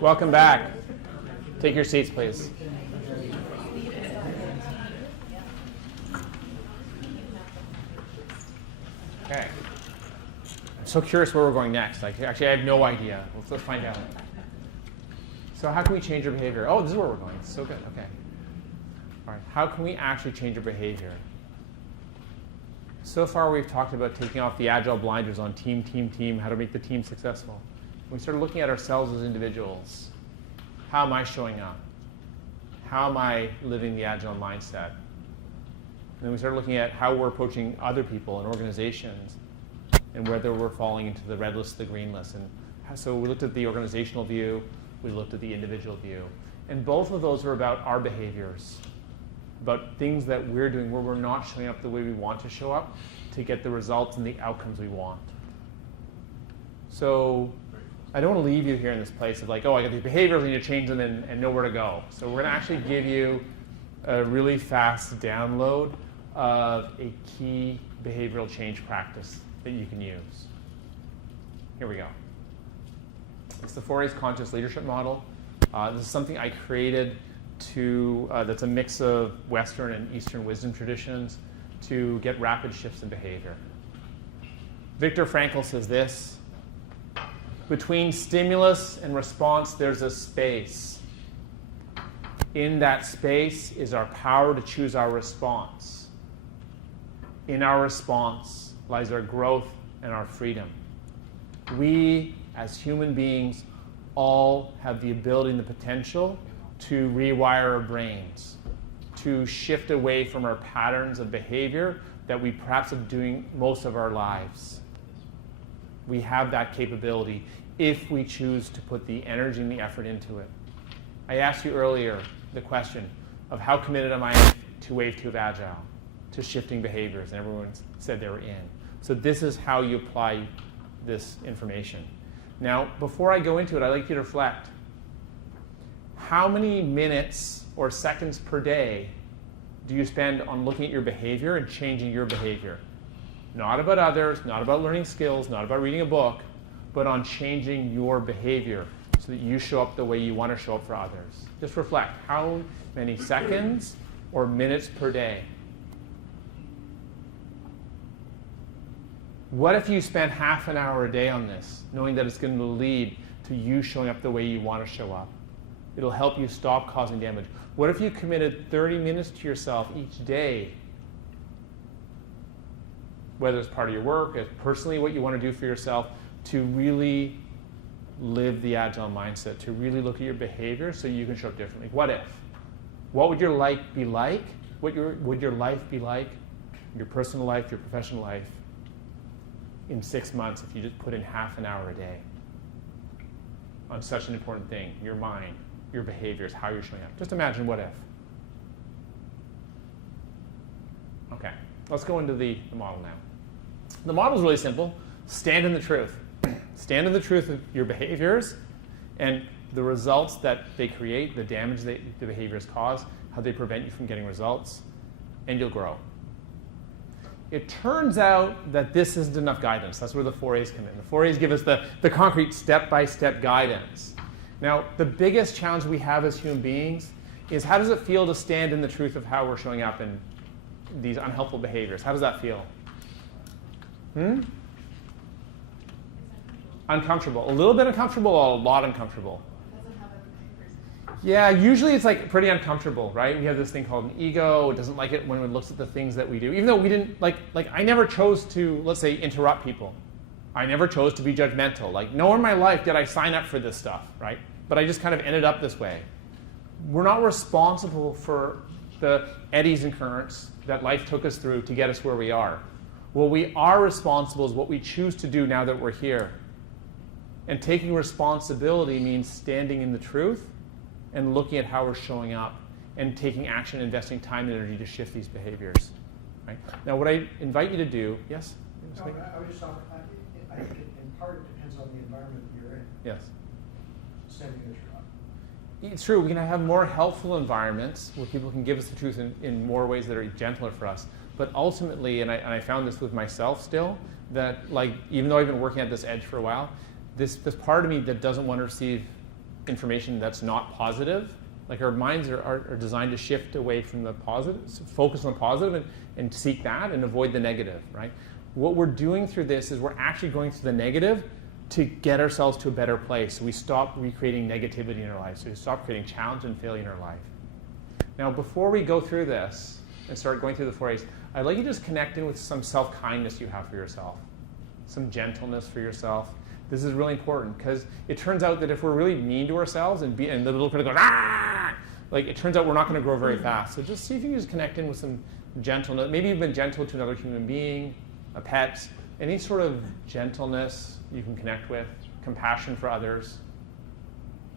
Welcome back. Take your seats, please. Okay. I'm so curious where we're going next. Actually, I have no idea. Let's find out. So how can we change our behavior? Oh, this is where we're going. So good. Okay. All right. How can we actually change our behavior? So far, we've talked about taking off the agile blinders on team, how to make the team successful. We started looking at ourselves as individuals. How am I showing up? How am I living the agile mindset? And then we started looking at how we're approaching other people and organizations and whether we're falling into the red list, the green list. And so we looked at the organizational view, we looked at the individual view. And both of those are about our behaviors, about things that we're doing where we're not showing up the way we want to show up to get the results and the outcomes we want. So I don't want to leave you here in this place of like, oh, I got these behaviors, I need to change them and know where to go. So we're going to actually give you a really fast download of a key behavioral change practice that you can use. Here we go. It's the 4A's Conscious Leadership Model. This is something I created that's a mix of Western and Eastern wisdom traditions to get rapid shifts in behavior. Viktor Frankl says this: between stimulus and response, there's a space. In that space is our power to choose our response. In our response lies our growth and our freedom. We, as human beings, all have the ability and the potential to rewire our brains, to shift away from our patterns of behavior that we perhaps have doing most of our lives. We have that capability if we choose to put the energy and the effort into it. I asked you earlier the question of how committed am I to Wave 2 of Agile, to shifting behaviors, and everyone said they were in. So this is how you apply this information. Now, before I go into it, I'd like you to reflect. How many minutes or seconds per day do you spend on looking at your behavior and changing your behavior? Not about others, not about learning skills, not about reading a book, but on changing your behavior so that you show up the way you want to show up for others. Just reflect. How many seconds or minutes per day? What if you spent half an hour a day on this, knowing that it's going to lead to you showing up the way you want to show up? It'll help you stop causing damage. What if you committed 30 minutes to yourself each day, whether it's part of your work, as personally what you want to do for yourself, to really live the Agile mindset, to really look at your behavior so you can show up differently? What if? What would your life be like? Would your life be like, your personal life, your professional life, in 6 months if you just put in half an hour a day on such an important thing, your mind, your behaviors, how you're showing up? Just imagine what if. Okay, let's go into the model now. The model is really simple. Stand in the truth. Stand in the truth of your behaviors and the results that they create, the damage the behaviors cause, how they prevent you from getting results, and you'll grow. It turns out that this isn't enough guidance. That's where the 4As come in. The 4As give us the concrete step-by-step guidance. Now, the biggest challenge we have as human beings is, how does it feel to stand in the truth of how we're showing up in these unhelpful behaviors? How does that feel? Uncomfortable. A little bit uncomfortable, or a lot uncomfortable? Yeah, usually it's like pretty uncomfortable, right? We have this thing called an ego. It doesn't like it when it looks at the things that we do. Even though we didn't, like I never chose to, let's say, interrupt people. I never chose to be judgmental. Like, nowhere in my life did I sign up for this stuff, right? But I just kind of ended up this way. We're not responsible for the eddies and currents that life took us through to get us where we are. What we are responsible is what we choose to do now that we're here. And taking responsibility means standing in the truth and looking at how we're showing up and taking action, investing time and energy to shift these behaviors. Right? Now, what I invite you to do, yes? No, I was just talking, I think in part it depends on the environment that you're in. Yes. Standing in the truth. It's true. We can have more helpful environments where people can give us the truth in more ways that are gentler for us. But ultimately, and I found this with myself still, that like, even though I've been working at this edge for a while, this part of me that doesn't want to receive information that's not positive, like our minds are designed to shift away from the positive, focus on the positive and seek that and avoid the negative, right? What we're doing through this is we're actually going through the negative to get ourselves to a better place. So we stop recreating negativity in our life. So we stop creating challenge and failure in our life. Now, before we go through this and start going through the 4As, I'd like you to just connect in with some self-kindness you have for yourself, some gentleness for yourself. This is really important because it turns out that if we're really mean to ourselves and the little critic goes, ah! Like, it turns out we're not going to grow very fast. So just see if you can just connect in with some gentleness. Maybe you've been gentle to another human being, a pet, any sort of gentleness you can connect with, compassion for others.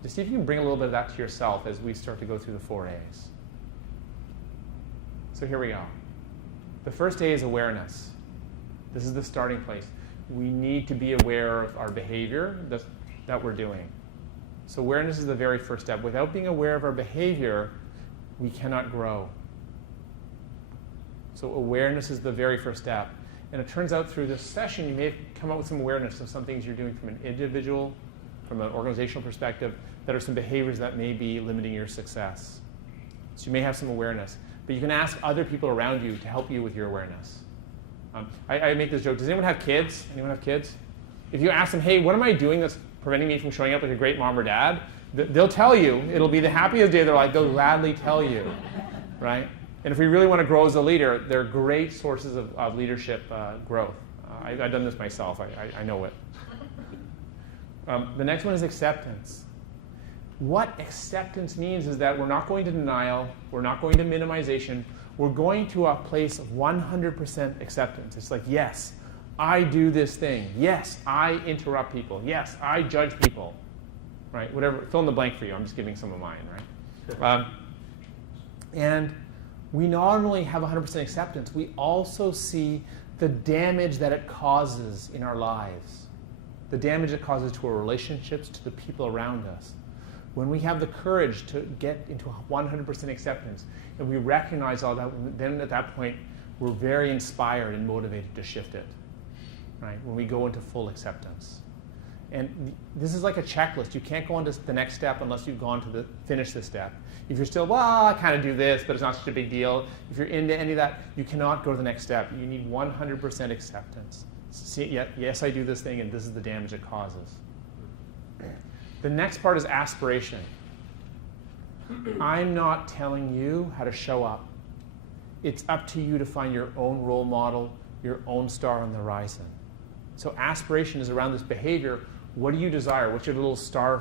Just see if you can bring a little bit of that to yourself as we start to go through the 4As. So here we go. The first A is awareness. This is the starting place. We need to be aware of our behavior that we're doing. So awareness is the very first step. Without being aware of our behavior, we cannot grow. So awareness is the very first step. And it turns out through this session, you may have come up with some awareness of some things you're doing from an individual, from an organizational perspective, that are some behaviors that may be limiting your success. So you may have some awareness. But you can ask other people around you to help you with your awareness. I make this joke. Does anyone have kids? Anyone have kids? If you ask them, hey, what am I doing that's preventing me from showing up like a great mom or dad? They'll tell you. It'll be the happiest day of their life. They'll gladly tell you, right? And if we really want to grow as a leader, they're great sources of leadership growth. I've done this myself. I know it. The next one is acceptance. What acceptance means is that we're not going to denial. We're not going to minimization. We're going to a place of 100% acceptance. It's like, yes, I do this thing. Yes, I interrupt people. Yes, I judge people. Right? Whatever, fill in the blank for you. I'm just giving some of mine, right? And we not only have 100% acceptance, we also see the damage that it causes in our lives. The damage it causes to our relationships, to the people around us. When we have the courage to get into 100% acceptance and we recognize all that, then at that point, we're very inspired and motivated to shift it, right? When we go into full acceptance. And this is like a checklist. You can't go on to the next step unless you've gone to finish this step. If you're still, well, I kind of do this, but it's not such a big deal. If you're into any of that, you cannot go to the next step. You need 100% acceptance. See, yes, I do this thing, and this is the damage it causes. The next part is aspiration. I'm not telling you how to show up. It's up to you to find your own role model, your own star on the horizon. So aspiration is around this behavior. What do you desire? What's your little star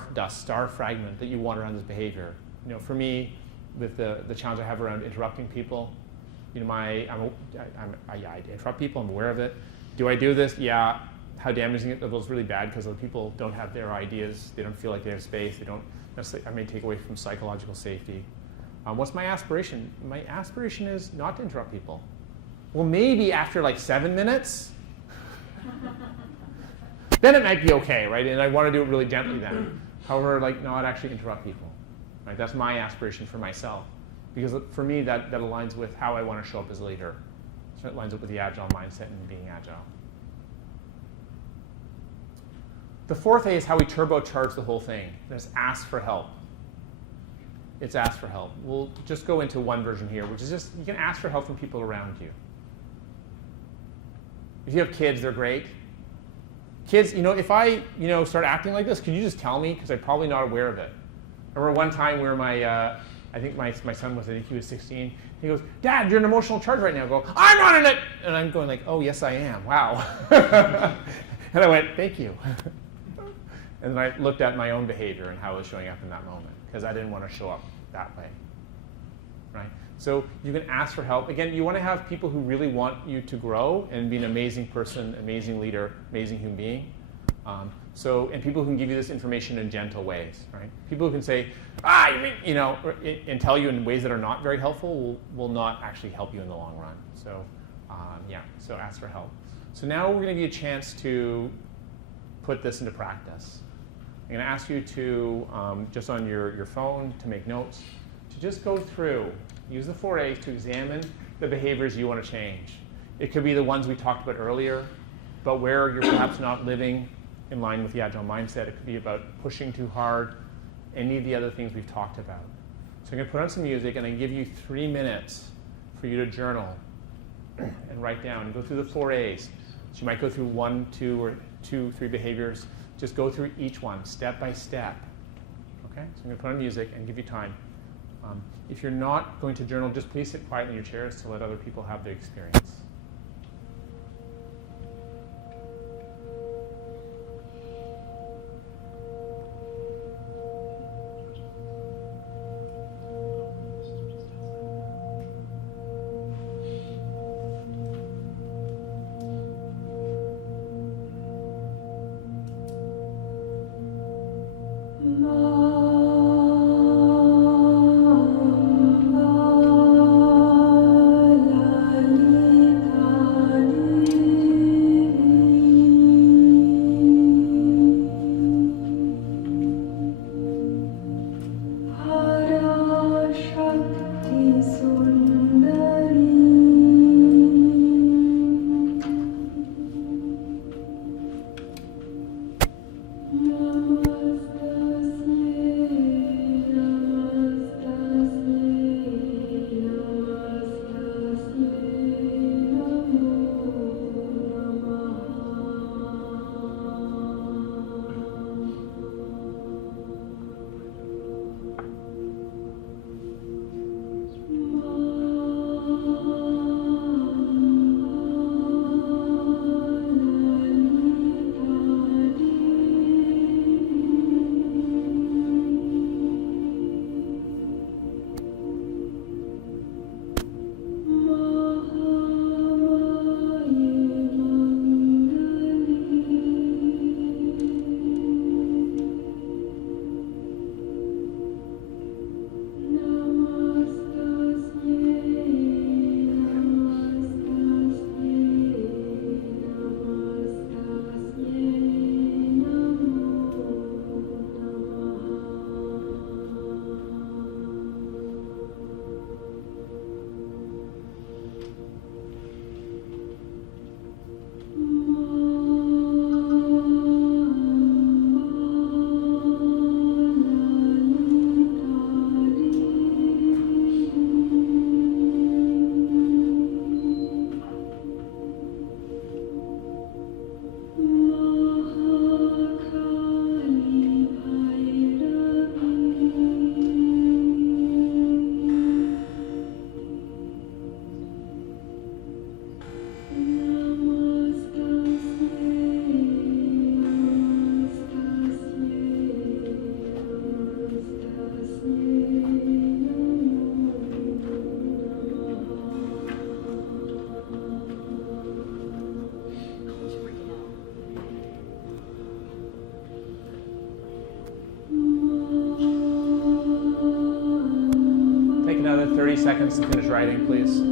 fragment that you want around this behavior? For me, with the challenge I have around interrupting people, I interrupt people. I'm aware of it. Do I do this? Yeah. How damaging it? It's really bad because other people don't have their ideas. They don't feel like they have space. They don't necessarily. I may take away from psychological safety. What's my aspiration? My aspiration is not to interrupt people. Well, maybe after like 7 minutes, then it might be okay, right? And I want to do it really gently then. However, not actually interrupt people. Right? That's my aspiration for myself. Because for me, that aligns with how I want to show up as a leader. So it lines up with the Agile mindset and being agile. The fourth A is how we turbocharge the whole thing. That's ask for help. It's ask for help. We'll just go into one version here, which is just you can ask for help from people around you. If you have kids, they're great. Kids, if I start acting like this, could you just tell me? Because I'm probably not aware of it. I remember one time where I think my son was, I think he was 16. He goes, "Dad, you're an emotional charge right now." I go, "I'm not in it!" And I'm going like, "Oh, yes, I am. Wow." And I went, "Thank you." And then I looked at my own behavior and how it was showing up in that moment, because I didn't want to show up that way, right? So you can ask for help. Again, you want to have people who really want you to grow and be an amazing person, amazing leader, amazing human being. And people who can give you this information in gentle ways, right? People who can say, and tell you in ways that are not very helpful will not actually help you in the long run. So, so ask for help. So now we're going to give you a chance to put this into practice. I'm going to ask you to, just on your phone, to make notes, to just go through, use the 4 A's to examine the behaviors you want to change. It could be the ones we talked about earlier, but where you're perhaps not living in line with the Agile mindset. It could be about pushing too hard, any of the other things we've talked about. So I'm going to put on some music, and I give you 3 minutes for you to journal and write down and go through the 4 A's. So you might go through 1, 2, or 2, 3 behaviors. Just go through each one step by step. Okay? So I'm going to put on music and give you time. If you're not going to journal, just please sit quietly in your chairs to let other people have the experience. seconds to finish writing, please.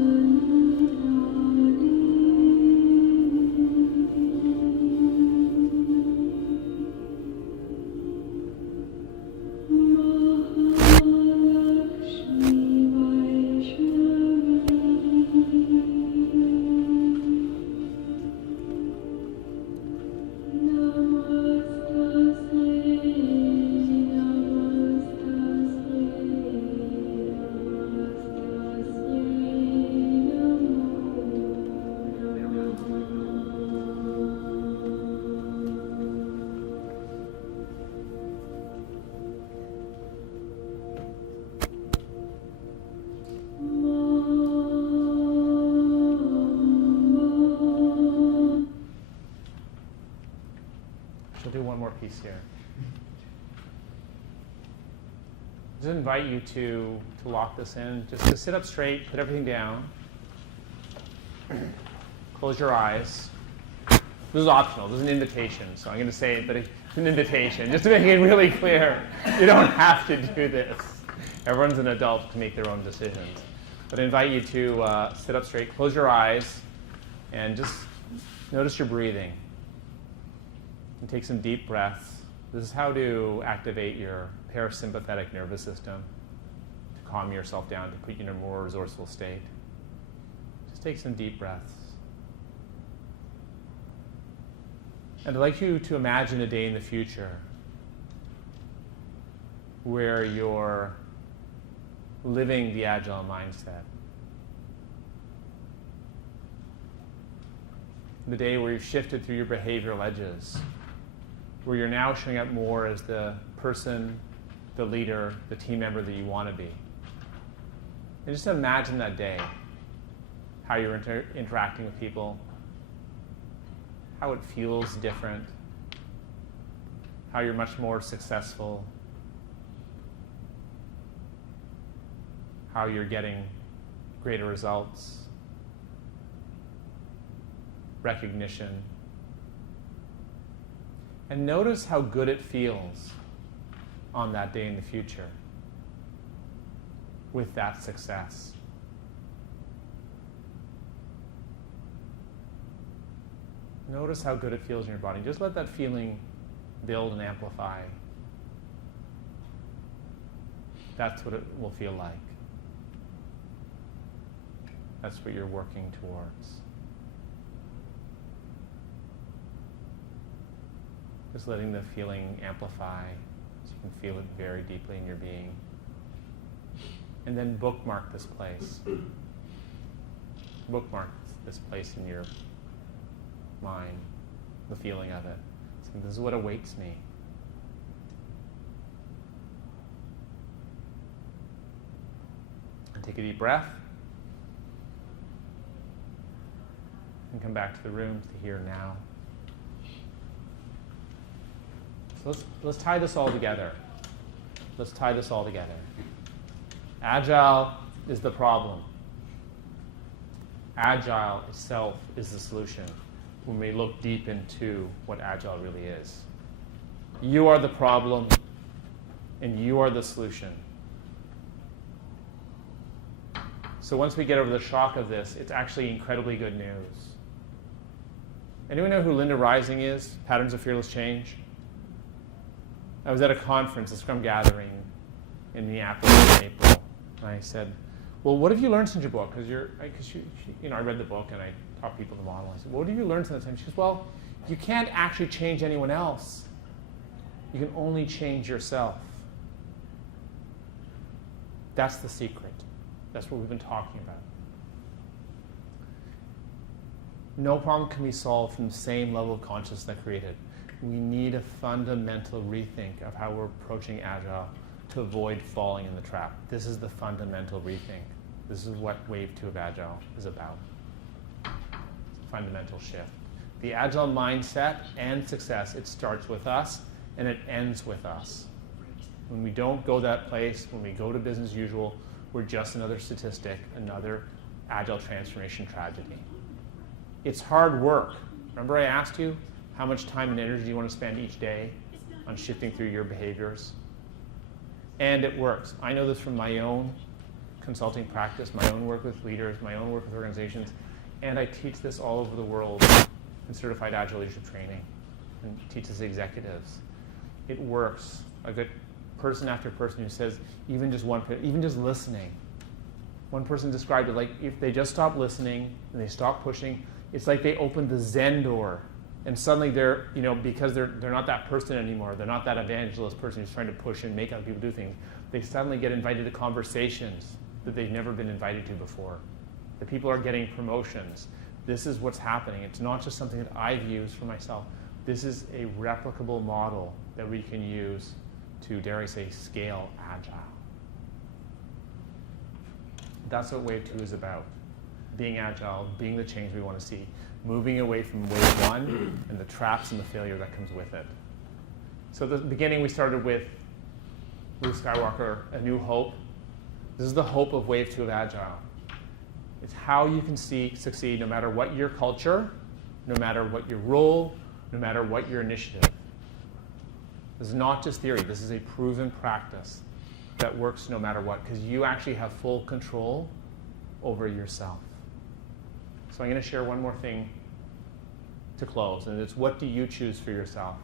We'll do one more piece here. Just invite you to lock this in. Just to sit up straight, put everything down. Close your eyes. This is optional. This is an invitation. So I'm going to say it, but it's an invitation. Just to make it really clear, you don't have to do this. Everyone's an adult to make their own decisions. But I invite you to sit up straight, close your eyes, and just notice your breathing. And take some deep breaths. This is how to activate your parasympathetic nervous system, to calm yourself down, to put you in a more resourceful state. Just take some deep breaths. And I'd like you to imagine a day in the future where you're living the Agile mindset. The day where you've shifted through your behavioral edges, where you're now showing up more as the person, the leader, the team member that you want to be. And just imagine that day, how you're interacting with people, how it feels different, how you're much more successful, how you're getting greater results, recognition. And notice how good it feels on that day in the future with that success. Notice how good it feels in your body. Just let that feeling build and amplify. That's what it will feel like. That's what you're working towards. Just letting the feeling amplify so you can feel it very deeply in your being. And then bookmark this place. Bookmark this place in your mind, the feeling of it. So this is what awaits me. And take a deep breath. And come back to the room to the here and now. So let's tie this all together. Let's tie this all together. Agile is the problem. Agile itself is the solution when we look deep into what Agile really is. You are the problem, and you are the solution. So once we get over the shock of this, it's actually incredibly good news. Anyone know who Linda Rising is? Patterns of Fearless Change? I was at a conference, a Scrum gathering in Minneapolis in April, and I said, "Well, what have you learned since your book?" Because I read the book and I taught people the model. I said, "What have you learned since?" And she goes, "Well, you can't actually change anyone else. You can only change yourself." That's the secret. That's what we've been talking about. No problem can be solved from the same level of consciousness that created. We need a fundamental rethink of how we're approaching Agile to avoid falling in the trap. This is the fundamental rethink. This is what Wave 2 of Agile is about. It's a fundamental shift. The Agile mindset and success, it starts with us and it ends with us. When we don't go that place, when we go to business as usual, we're just another statistic, another Agile transformation tragedy. It's hard work. Remember I asked you how much time and energy you want to spend each day on shifting through your behaviors? And it works. I know this from my own consulting practice, my own work with leaders, my own work with organizations, and I teach this all over the world in certified Agile leadership training and teach this to executives. It works. I've got person after person who says, even just listening. One person described it like if they just stop listening and they stop pushing, it's like they opened the Zen door, and suddenly they're, because they're not that person anymore, they're not that evangelist person who's trying to push and make other people do things. They suddenly get invited to conversations that they've never been invited to before. The people are getting promotions. This is what's happening. It's not just something that I've used for myself. This is a replicable model that we can use to, dare I say, scale Agile. That's what Wave 2 is about. Being Agile, being the change we want to see, moving away from Wave 1 and the traps and the failure that comes with it. So at the beginning we started with Luke Skywalker, A New Hope. This is the hope of Wave 2 of Agile. It's how you can succeed no matter what your culture, no matter what your role, no matter what your initiative. This is not just theory. This is a proven practice that works no matter what, because you actually have full control over yourself. So I'm going to share one more thing to close, and it's what do you choose for yourself?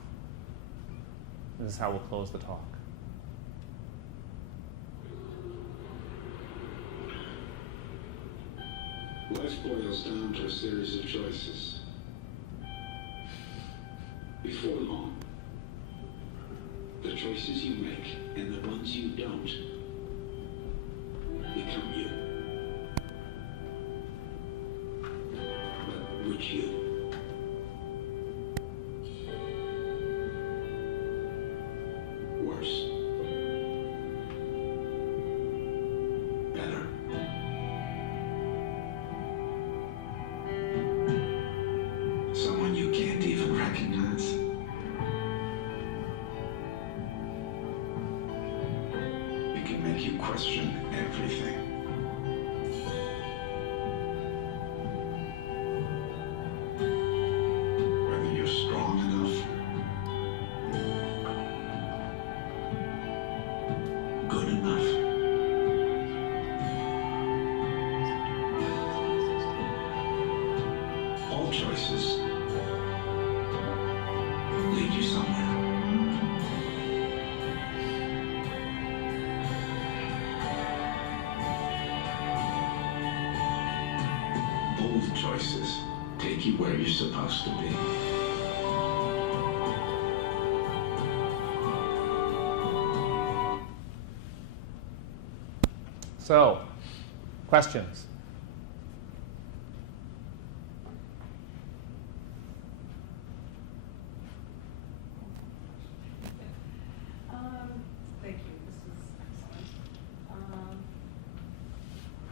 This is how we'll close the talk. Life boils down to a series of choices. Before long, the choices you make and the ones you don't become you. But which you? Worse? Better? Someone you can't even recognize? It can make you question everything. Whether you're strong enough, good enough, all choices lead you somewhere. Bold choices take you where you're supposed to be. So, questions? Thank you, this was excellent.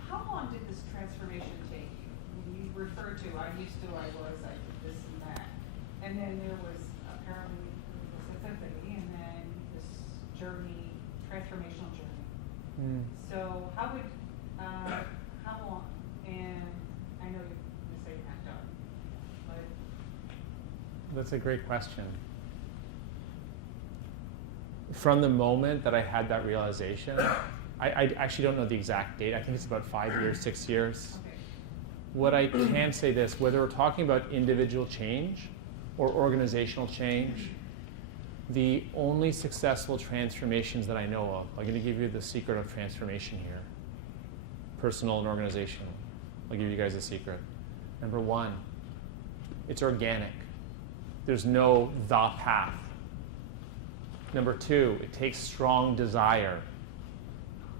How long did this transformation take you? You referred to, I did this and that. And then there was apparently this epiphany, and then this journey, transformational journey. So how long, and I know you say you're not done, but. That's a great question. From the moment that I had that realization, I actually don't know the exact date. I think it's about 5 years, 6 years. Okay. What I can say this, whether we're talking about individual change or organizational change, the only successful transformations that I know of, I'm going to give you the secret of transformation here, personal and organizational. I'll give you guys a secret. Number one, it's organic. There's no the path. Number two, it takes strong desire.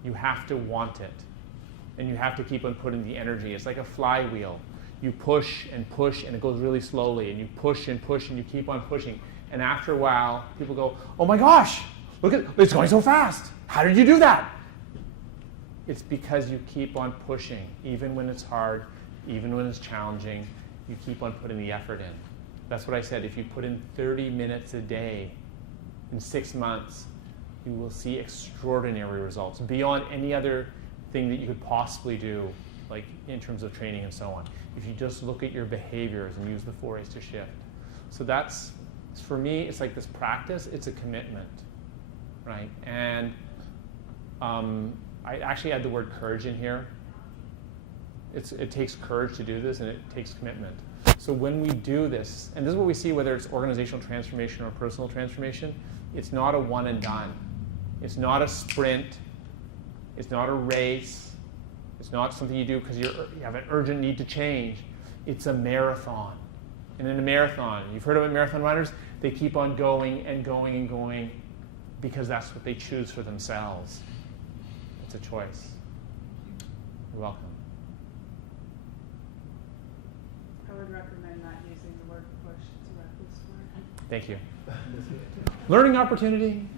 You have to want it. And you have to keep on putting the energy. It's like a flywheel. You push, and it goes really slowly. And you push, and you keep on pushing. And after a while, people go, oh my gosh, look at, it's going so fast. How did you do that? It's because you keep on pushing. Even when it's hard, even when it's challenging, you keep on putting the effort in. That's what I said. If you put in 30 minutes a day, in 6 months, you will see extraordinary results beyond any other thing that you could possibly do, like in terms of training and so on. If you just look at your behaviors and use the 4 A's to shift. So that's, for me, it's like this practice, it's a commitment, right? And I actually add the word courage in here. It takes courage to do this, and it takes commitment. So when we do this, and this is what we see whether it's organizational transformation or personal transformation, it's not a one and done. It's not a sprint. It's not a race. It's not something you do because you have an urgent need to change. It's a marathon. And in a marathon, you've heard about marathon runners, they keep on going and going and going because that's what they choose for themselves. It's a choice. You're welcome. I would recommend not using the word push to wrap this word. Thank you. Learning opportunity.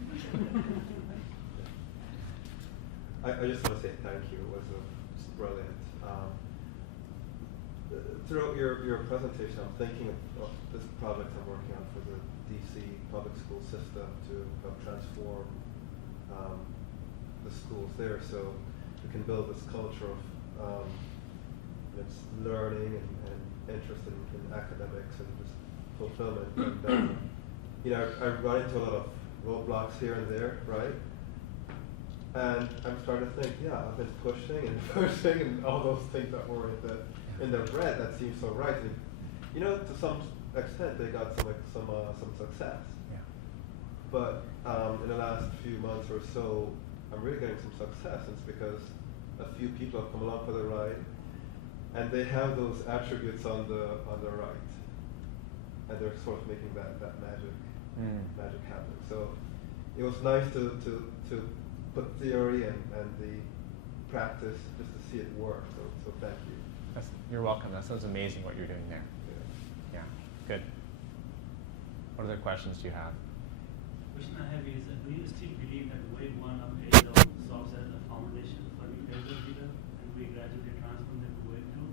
I just want to say thank you. It was brilliant. Throughout your presentation, I'm thinking of this project I'm working on for the DC public school system to help transform the schools there, so we can build this culture of it's learning and interest in academics and just fulfillment. And I run into a lot of roadblocks here and there, right? And I'm starting to think, I've been pushing and pushing and all those things that were in the red that seemed so right. And, to some extent they got some success. Yeah. But in the last few months or so, I'm really getting some success. It's because a few people have come along for the ride, and they have those attributes on the right, and they're sort of making that magic happen. So it was nice to put theory and the practice just to see it work. So thank you. You're welcome. That sounds amazing what you're doing there. Yeah, good. What other questions do you have? The question I have is, do you still believe that wave one of Agile serves as a foundation for new Agile leader, and we gradually transform them to wave two,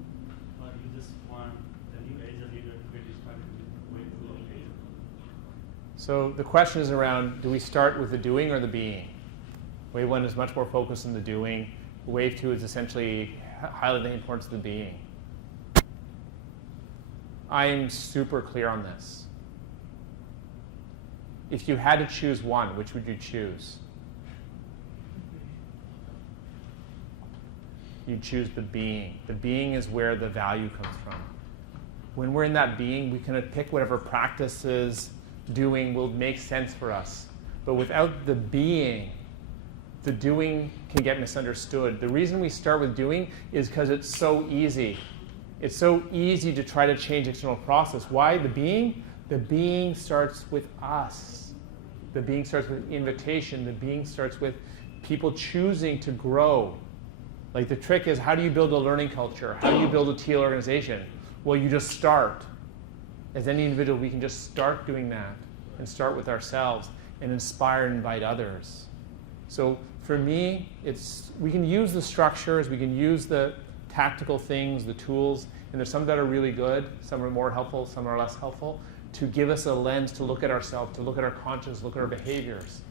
or you just want the new Agile leader to get started with wave two of Agile? So the question is around, do we start with the doing or the being? Wave one is much more focused on the doing. Wave two is essentially highlighting the importance of the being. I'm super clear on this. If you had to choose one, which would you choose? You'd choose the being. The being is where the value comes from. When we're in that being, we can pick whatever practices doing will make sense for us. But without the being, the doing can get misunderstood. The reason we start with doing is because it's so easy. It's so easy to try to change external process. Why the being? The being starts with us. The being starts with invitation. The being starts with people choosing to grow. Like the trick is, how do you build a learning culture? How do you build a teal organization? Well, you just start. As any individual, we can just start doing that and start with ourselves and inspire and invite others. So for me, we can use the structures, we can use the tactical things, the tools, and there's some that are really good, some are more helpful, some are less helpful, to give us a lens to look at ourselves, to look at our conscience, look at our behaviors.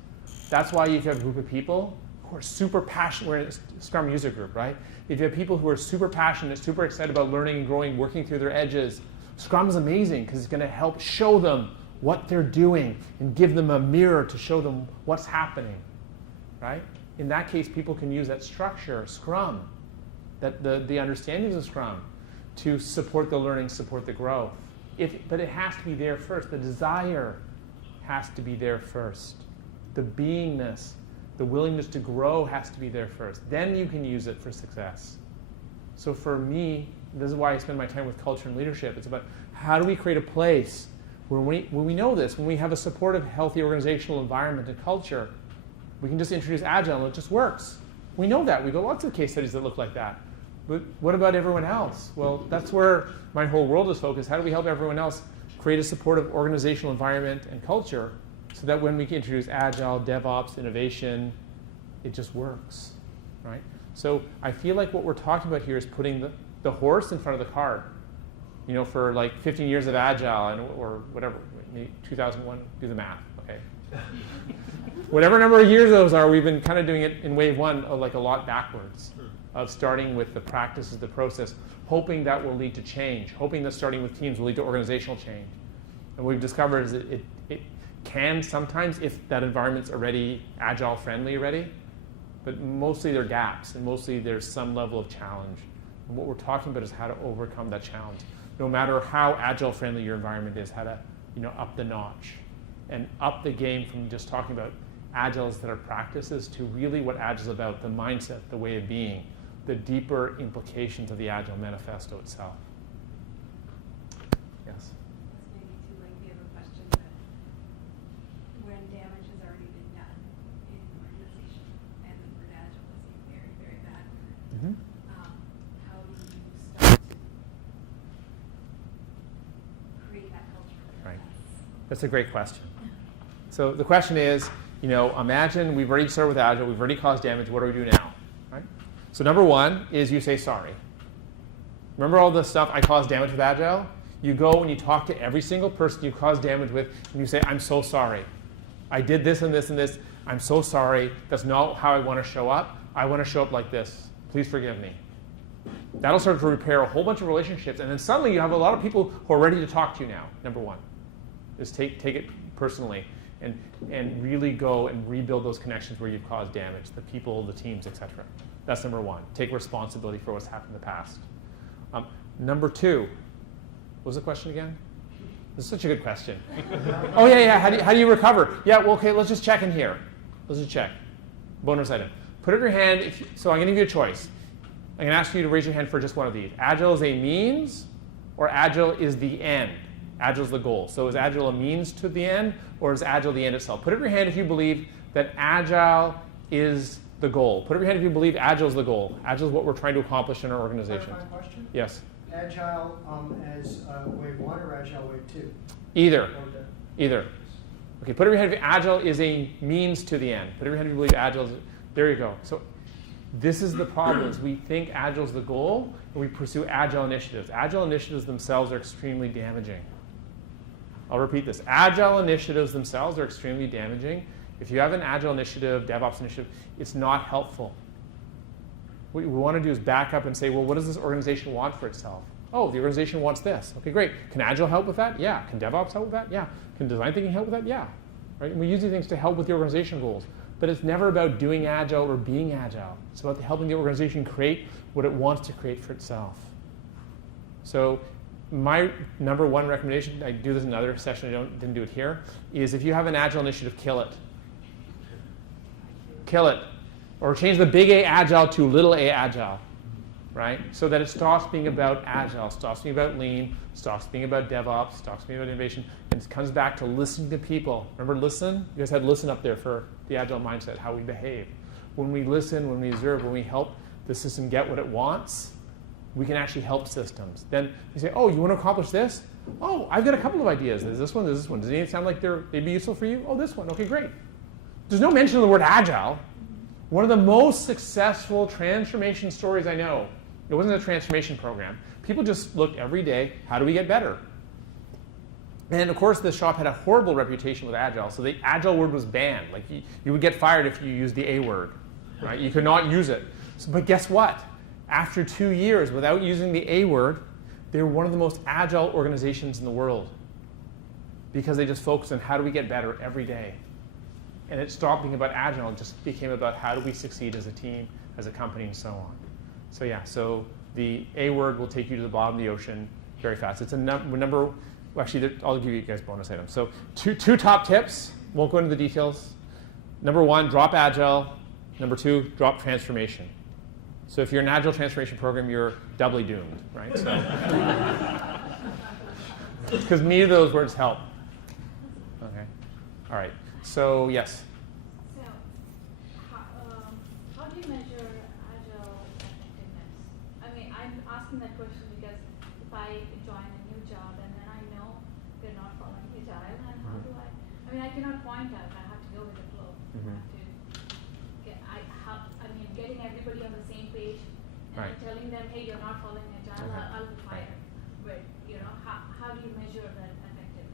That's why if you have a group of people who are super passionate, we're in a Scrum user group, right? If you have people who are super passionate, super excited about learning and growing, working through their edges, Scrum is amazing because it's going to help show them what they're doing and give them a mirror to show them what's happening, right? In that case, people can use that structure, Scrum, that the understandings of Scrum, to support the learning, support the growth. But it has to be there first. The desire has to be there first. The beingness, the willingness to grow has to be there first. Then you can use it for success. So for me, this is why I spend my time with culture and leadership. It's about how do we create a place where when we know this, when we have a supportive, healthy organizational environment and culture, we can just introduce Agile and it just works. We know that. We've got lots of case studies that look like that. But what about everyone else? Well, that's where my whole world is focused. How do we help everyone else create a supportive organizational environment and culture so that when we can introduce Agile, DevOps, innovation, it just works, right? So I feel like what we're talking about here is putting the horse in front of the cart. You know, for like 15 years of Agile or whatever, maybe 2001, do the math, okay? Whatever number of years those are, we've been kind of doing it in wave one, like a lot backwards, of starting with the practices, the process, hoping that will lead to change, hoping that starting with teams will lead to organizational change. And what we've discovered is that it can sometimes, if that environment's already Agile friendly already, but mostly they're gaps, and mostly there's some level of challenge. And what we're talking about is how to overcome that challenge. No matter how agile-friendly your environment is, how to up the notch and up the game from just talking about agile that are practices to really what agile is about, the mindset, the way of being, the deeper implications of the Agile Manifesto itself. Yes? This may be too lengthy of a question, but when damage has already been done in an organization, and the word agile is a very, very bad word, how do you start to create that culture? Right. That's a great question. So the question is, imagine we've already started with Agile, we've already caused damage, what do we do now? Right? So number one is you say sorry. Remember all the stuff I caused damage with Agile? You go and you talk to every single person you caused damage with, and you say, I'm so sorry. I did this and this and this. I'm so sorry. That's not how I want to show up. I want to show up like this. Please forgive me. That'll start to repair a whole bunch of relationships, and then suddenly you have a lot of people who are ready to talk to you now, number one. Is take it personally and really go and rebuild those connections where you've caused damage, the people, the teams, etc. That's number one. Take responsibility for what's happened in the past. Number two, what was the question again? This is such a good question. Oh, yeah. How do you recover? Yeah, well, okay, let's just check in here. Let's just check. Bonus item. Put up your hand. So I'm going to give you a choice. I'm going to ask you to raise your hand for just one of these. Agile is a means, or Agile is the end? Agile is the goal. So is Agile a means to the end, or is Agile the end itself? Put up your hand if you believe that Agile is the goal. Put up your hand if you believe Agile is the goal. Agile is what we're trying to accomplish in our organization. Clarifying question? Yes. Agile as wave 1 or Agile wave 2? Either. Okay. Either. Okay, put up your hand if Agile is a means to the end. Put up your hand if you believe Agile is, there you go. So this is the problem, is we think Agile is the goal, and we pursue Agile initiatives. Agile initiatives themselves are extremely damaging. I'll repeat this. Agile initiatives themselves are extremely damaging. If you have an Agile initiative, DevOps initiative, it's not helpful. What we want to do is back up and say, well, what does this organization want for itself? Oh, the organization wants this. Okay, great. Can Agile help with that? Yeah. Can DevOps help with that? Yeah. Can design thinking help with that? Yeah. Right? And we use these things to help with the organization goals. But it's never about doing Agile or being Agile. It's about helping the organization create what it wants to create for itself. So my number one recommendation, I do this in another session, didn't do it here, is if you have an Agile initiative, kill it. Kill it. Or change the big A Agile to little a Agile, right? So that it stops being about Agile, stops being about Lean, stops being about DevOps, stops being about innovation, and it comes back to listening to people. Remember listen? You guys had listen up there for the Agile Mindset, how we behave. When we listen, when we observe, when we help the system get what it wants, we can actually help systems. Then you say, oh, you want to accomplish this? Oh, I've got a couple of ideas. There's this one, there's this one. Does any sound like they'd be useful for you? Oh, this one. Okay, great. There's no mention of the word Agile. One of the most successful transformation stories I know, it wasn't a transformation program. People just looked every day, how do we get better? And of course, the shop had a horrible reputation with Agile, so the Agile word was banned. Like you would get fired if you used the A word, right? You could not use it. So, but guess what? After 2 years, without using the A word, they were one of the most agile organizations in the world because they just focused on how do we get better every day. And it stopped being about Agile and just became about how do we succeed as a team, as a company, and so on. So yeah, so the A word will take you to the bottom of the ocean very fast. It's a number, well, actually, I'll give you guys bonus items. So two top tips, won't go into the details. Number one, drop Agile. Number two, drop transformation. So if you're an Agile transformation program, you're doubly doomed, right? Because neither of those words help. Okay, all right. So yes. So, how do you measure Agile effectiveness? I mean, I'm asking that question because if I join a new job and then I know they're not following Agile, and how do I mean, I cannot point out. I have to go with the flow. I have to getting everybody on the same page and right. telling them, hey, you're not following Agile, Okay. I'll be fired. But how do you measure that effectiveness?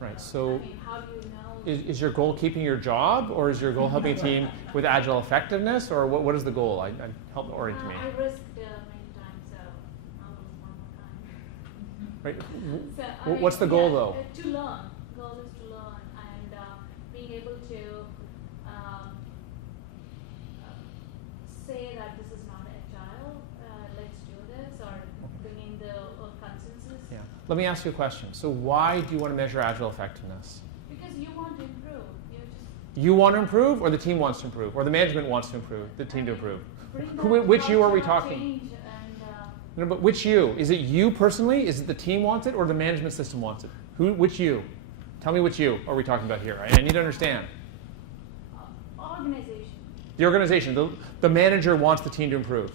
Right. So. I mean, how do you know? Is your goal keeping your job, or is your goal helping a team with Agile effectiveness, or what is the goal? I help orient me. I risked many times, so I'll lose one more time. Right. So, What's the goal, though? To learn. Goal is to learn and being able to let me ask you a question. So why do you want to measure Agile effectiveness? Because you want to improve. You want to improve, or the team wants to improve, or the management wants to improve, the team to improve? Which you are we talking? No, but which you? Is it you personally? Is it the team wants it, or the management system wants it? Which you? Tell me which you are we talking about here. I need to understand. Organization. The organization. The manager wants the team to improve.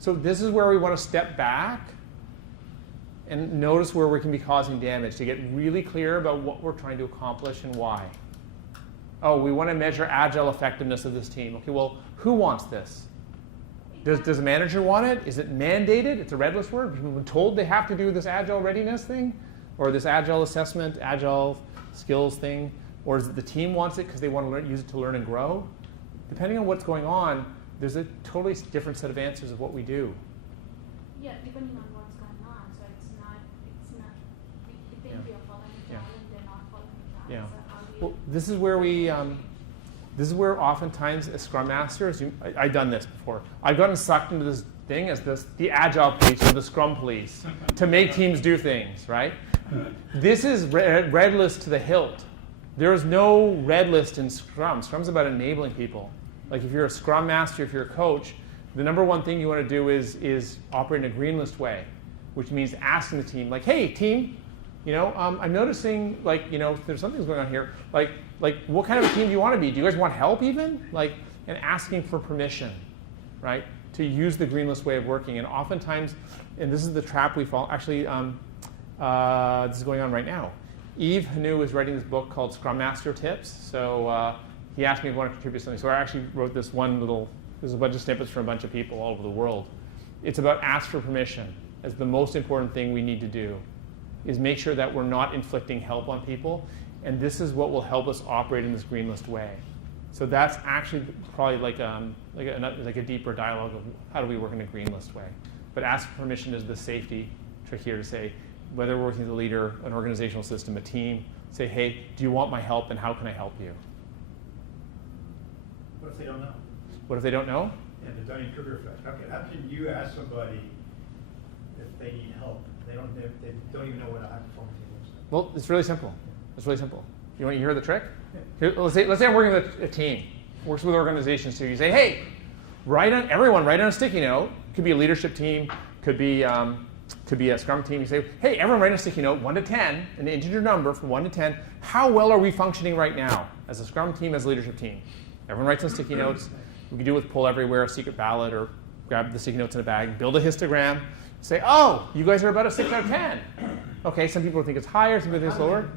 So this is where we want to step back and notice where we can be causing damage, to get really clear about what we're trying to accomplish and why. Oh, we want to measure Agile effectiveness of this team. Okay, well, who wants this? Does the manager want it? Is it mandated? It's a red list word. People have been told they have to do this Agile readiness thing, or this Agile assessment, Agile skills thing, or is it the team wants it because they want to use it to learn and grow? Depending on what's going on, there's a totally different set of answers of what we do. Yeah, depending on what's going on. So it's not, we think you're following Agile and they're not following Agile. Yeah. So how do you, Well, this is where we, this is where oftentimes as Scrum Masters, I've done this before. I've gotten sucked into this thing as the Agile police or the Scrum police to make teams do things, right? This is red list to the hilt. There is no red list in Scrum. Scrum's about enabling people. Like if you're a Scrum Master, if you're a coach, the number one thing you want to do is operate in a green list way, which means asking the team, like, hey, team, I'm noticing, there's something's going on here. Like, what kind of a team do you want to be? Do you guys want help even? And asking for permission, right, to use the green list way of working. And oftentimes, and this is the trap we fall. Actually, this is going on right now. Yves Hanu is writing this book called Scrum Master Tips. So he asked me if I want to contribute something. So I actually wrote this there's a bunch of snippets from a bunch of people all over the world. It's about ask for permission as the most important thing we need to do, is make sure that we're not inflicting help on people. And this is what will help us operate in this green list way. So that's actually probably like a deeper dialogue of how do we work in a green list way. But ask for permission is the safety trick here to say, whether we're working as a leader, an organizational system, a team, say, hey, do you want my help and how can I help you? What if they don't know? What if they don't know? Yeah, the Dunning-Kruger effect. Okay, how can you ask somebody if they need help? They don't even know what a high-performance team looks like. Well, it's really simple. It's really simple. You want to hear the trick? Here, let's say I'm working with a team, works with organizations too. You say, hey, everyone write on a sticky note. Could be a leadership team, could be a Scrum team. You say, hey, everyone write on a sticky note, 1 to 10, an integer number from 1 to 10. How well are we functioning right now as a Scrum team, as a leadership team? Everyone writes on sticky notes. We can do it with Pull Everywhere, a secret ballot, or grab the sticky notes in a bag, build a histogram, say, oh, you guys are about a 6 out of 10. Okay, some people think it's higher, some people think it's lower.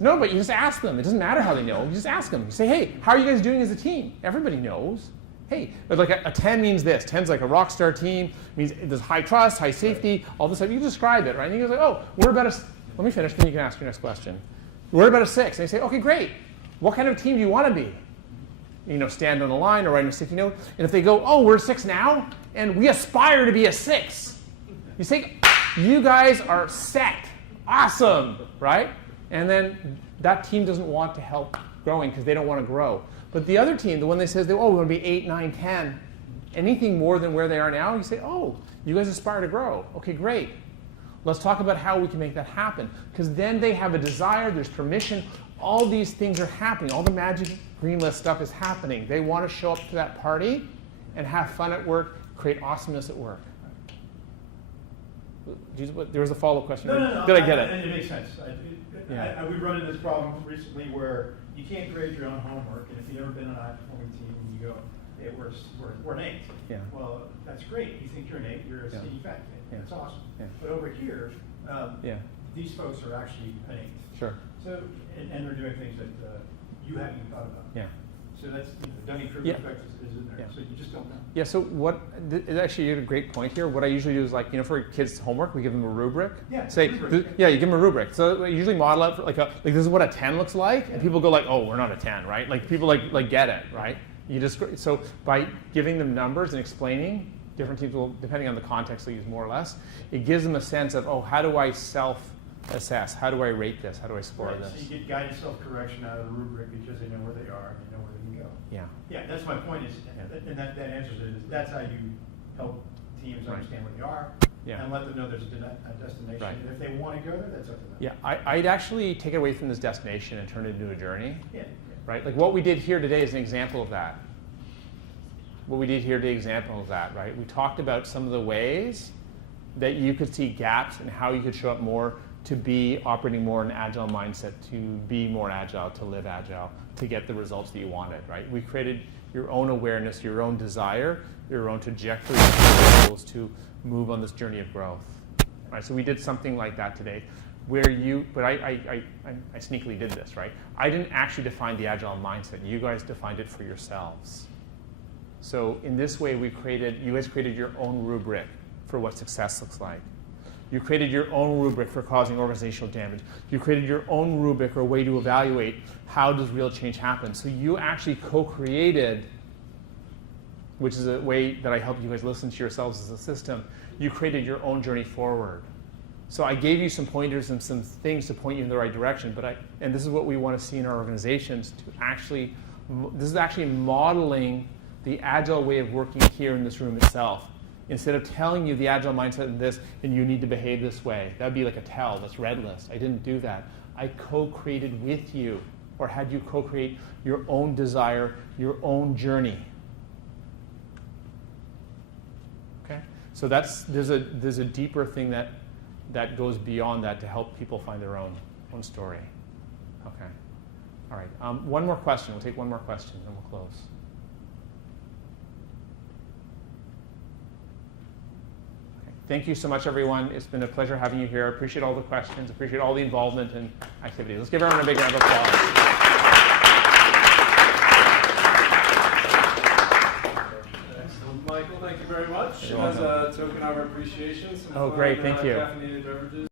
No, but you just ask them. It doesn't matter how they know. You just ask them. You say, hey, how are you guys doing as a team? Everybody knows. Hey, but like a 10 means this. 10's like a rock star team. It means there's high trust, high safety, all this stuff. You describe it, right? And you go like, oh, we're about let me finish, then you can ask your next question. We're about a 6. And they say, okay, great. What kind of team do you want to be? Stand on the line or write on a sticky note. And if they go, oh, we're a 6 now, and we aspire to be a 6. You say, you guys are set. Awesome, right? And then that team doesn't want to help growing because they don't want to grow. But the other team, the one that says, oh, we want to be 8, 9, 10, anything more than where they are now, you say, oh, you guys aspire to grow. Okay, great. Let's talk about how we can make that happen. Because then they have a desire, there's permission, all these things are happening. All the magic green list stuff is happening. They want to show up to that party and have fun at work, create awesomeness at work. There was a follow-up question. No. Did I get it? And it makes sense. We run into this problem recently where you can't grade your own homework, and if you've ever been on a high-performing team, and you go, hey, we're an 8. Yeah. Well, that's great. You think you're an 8, you're a skinny fat kid. Yeah. That's awesome. Yeah. But over here, these folks are actually an 8. Sure. So, and they're doing things that you haven't even thought about. Yeah. So that's the Dunning-Kruger effect is in there. Yeah. So you just don't know. Yeah, so actually you had a great point here. What I usually do is for kids' homework, we give them a rubric. Yeah, Say, rubric, you give them a rubric. So I usually model it for like this is what a 10 looks like, and people go like, oh, we're not a 10, right? Like people like get it, right? So by giving them numbers and explaining, different teams will, depending on the context, they'll use more or less. It gives them a sense of, oh, how do I self-assess? How do I rate this? How do I score this? So you get guided self-correction out of the rubric because they know where they are and they know where they can go. Yeah. Yeah, that's my point and that answers it. That's how you help teams Right. understand where they are, Yeah. and let them know there's a destination. Right. And if they want to go there, that's up to them. Yeah, I'd actually take it away from this destination and turn it into a journey. Yeah. Right? Like what we did here today is an example of that. What we did here today is an example of that, right? We talked about some of the ways that you could see gaps and how you could show up more to be operating more in an agile mindset, to be more agile, to live agile, to get the results that you wanted, right? We created your own awareness, your own desire, your own trajectory goals to move on this journey of growth, right? So we did something like that today, where you, but I sneakily did this, right? I didn't actually define the agile mindset. You guys defined it for yourselves. So in this way, you guys created your own rubric for what success looks like. You created your own rubric for causing organizational damage. You created your own rubric or way to evaluate how does real change happen. So you actually co-created, which is a way that I help you guys listen to yourselves as a system. You created your own journey forward. So I gave you some pointers and some things to point you in the right direction, and this is what we want to see in our organizations this is actually modeling the agile way of working here in this room itself. Instead of telling you the agile mindset is this and you need to behave this way, that would be like a tell, that's red list. I didn't do that. I co-created with you, or had you co-create your own desire, your own journey. Okay? So there's a deeper thing that goes beyond that to help people find their own story. Okay. All right. One more question. We'll take one more question, and we'll close. Okay. Thank you so much, everyone. It's been a pleasure having you here. I appreciate all the questions. Appreciate all the involvement and activity. Let's give everyone a big round of applause. Michael, thank you very much. You're As welcome. a token of our appreciation, some Oh, great. fun, Thank you. caffeinated beverages.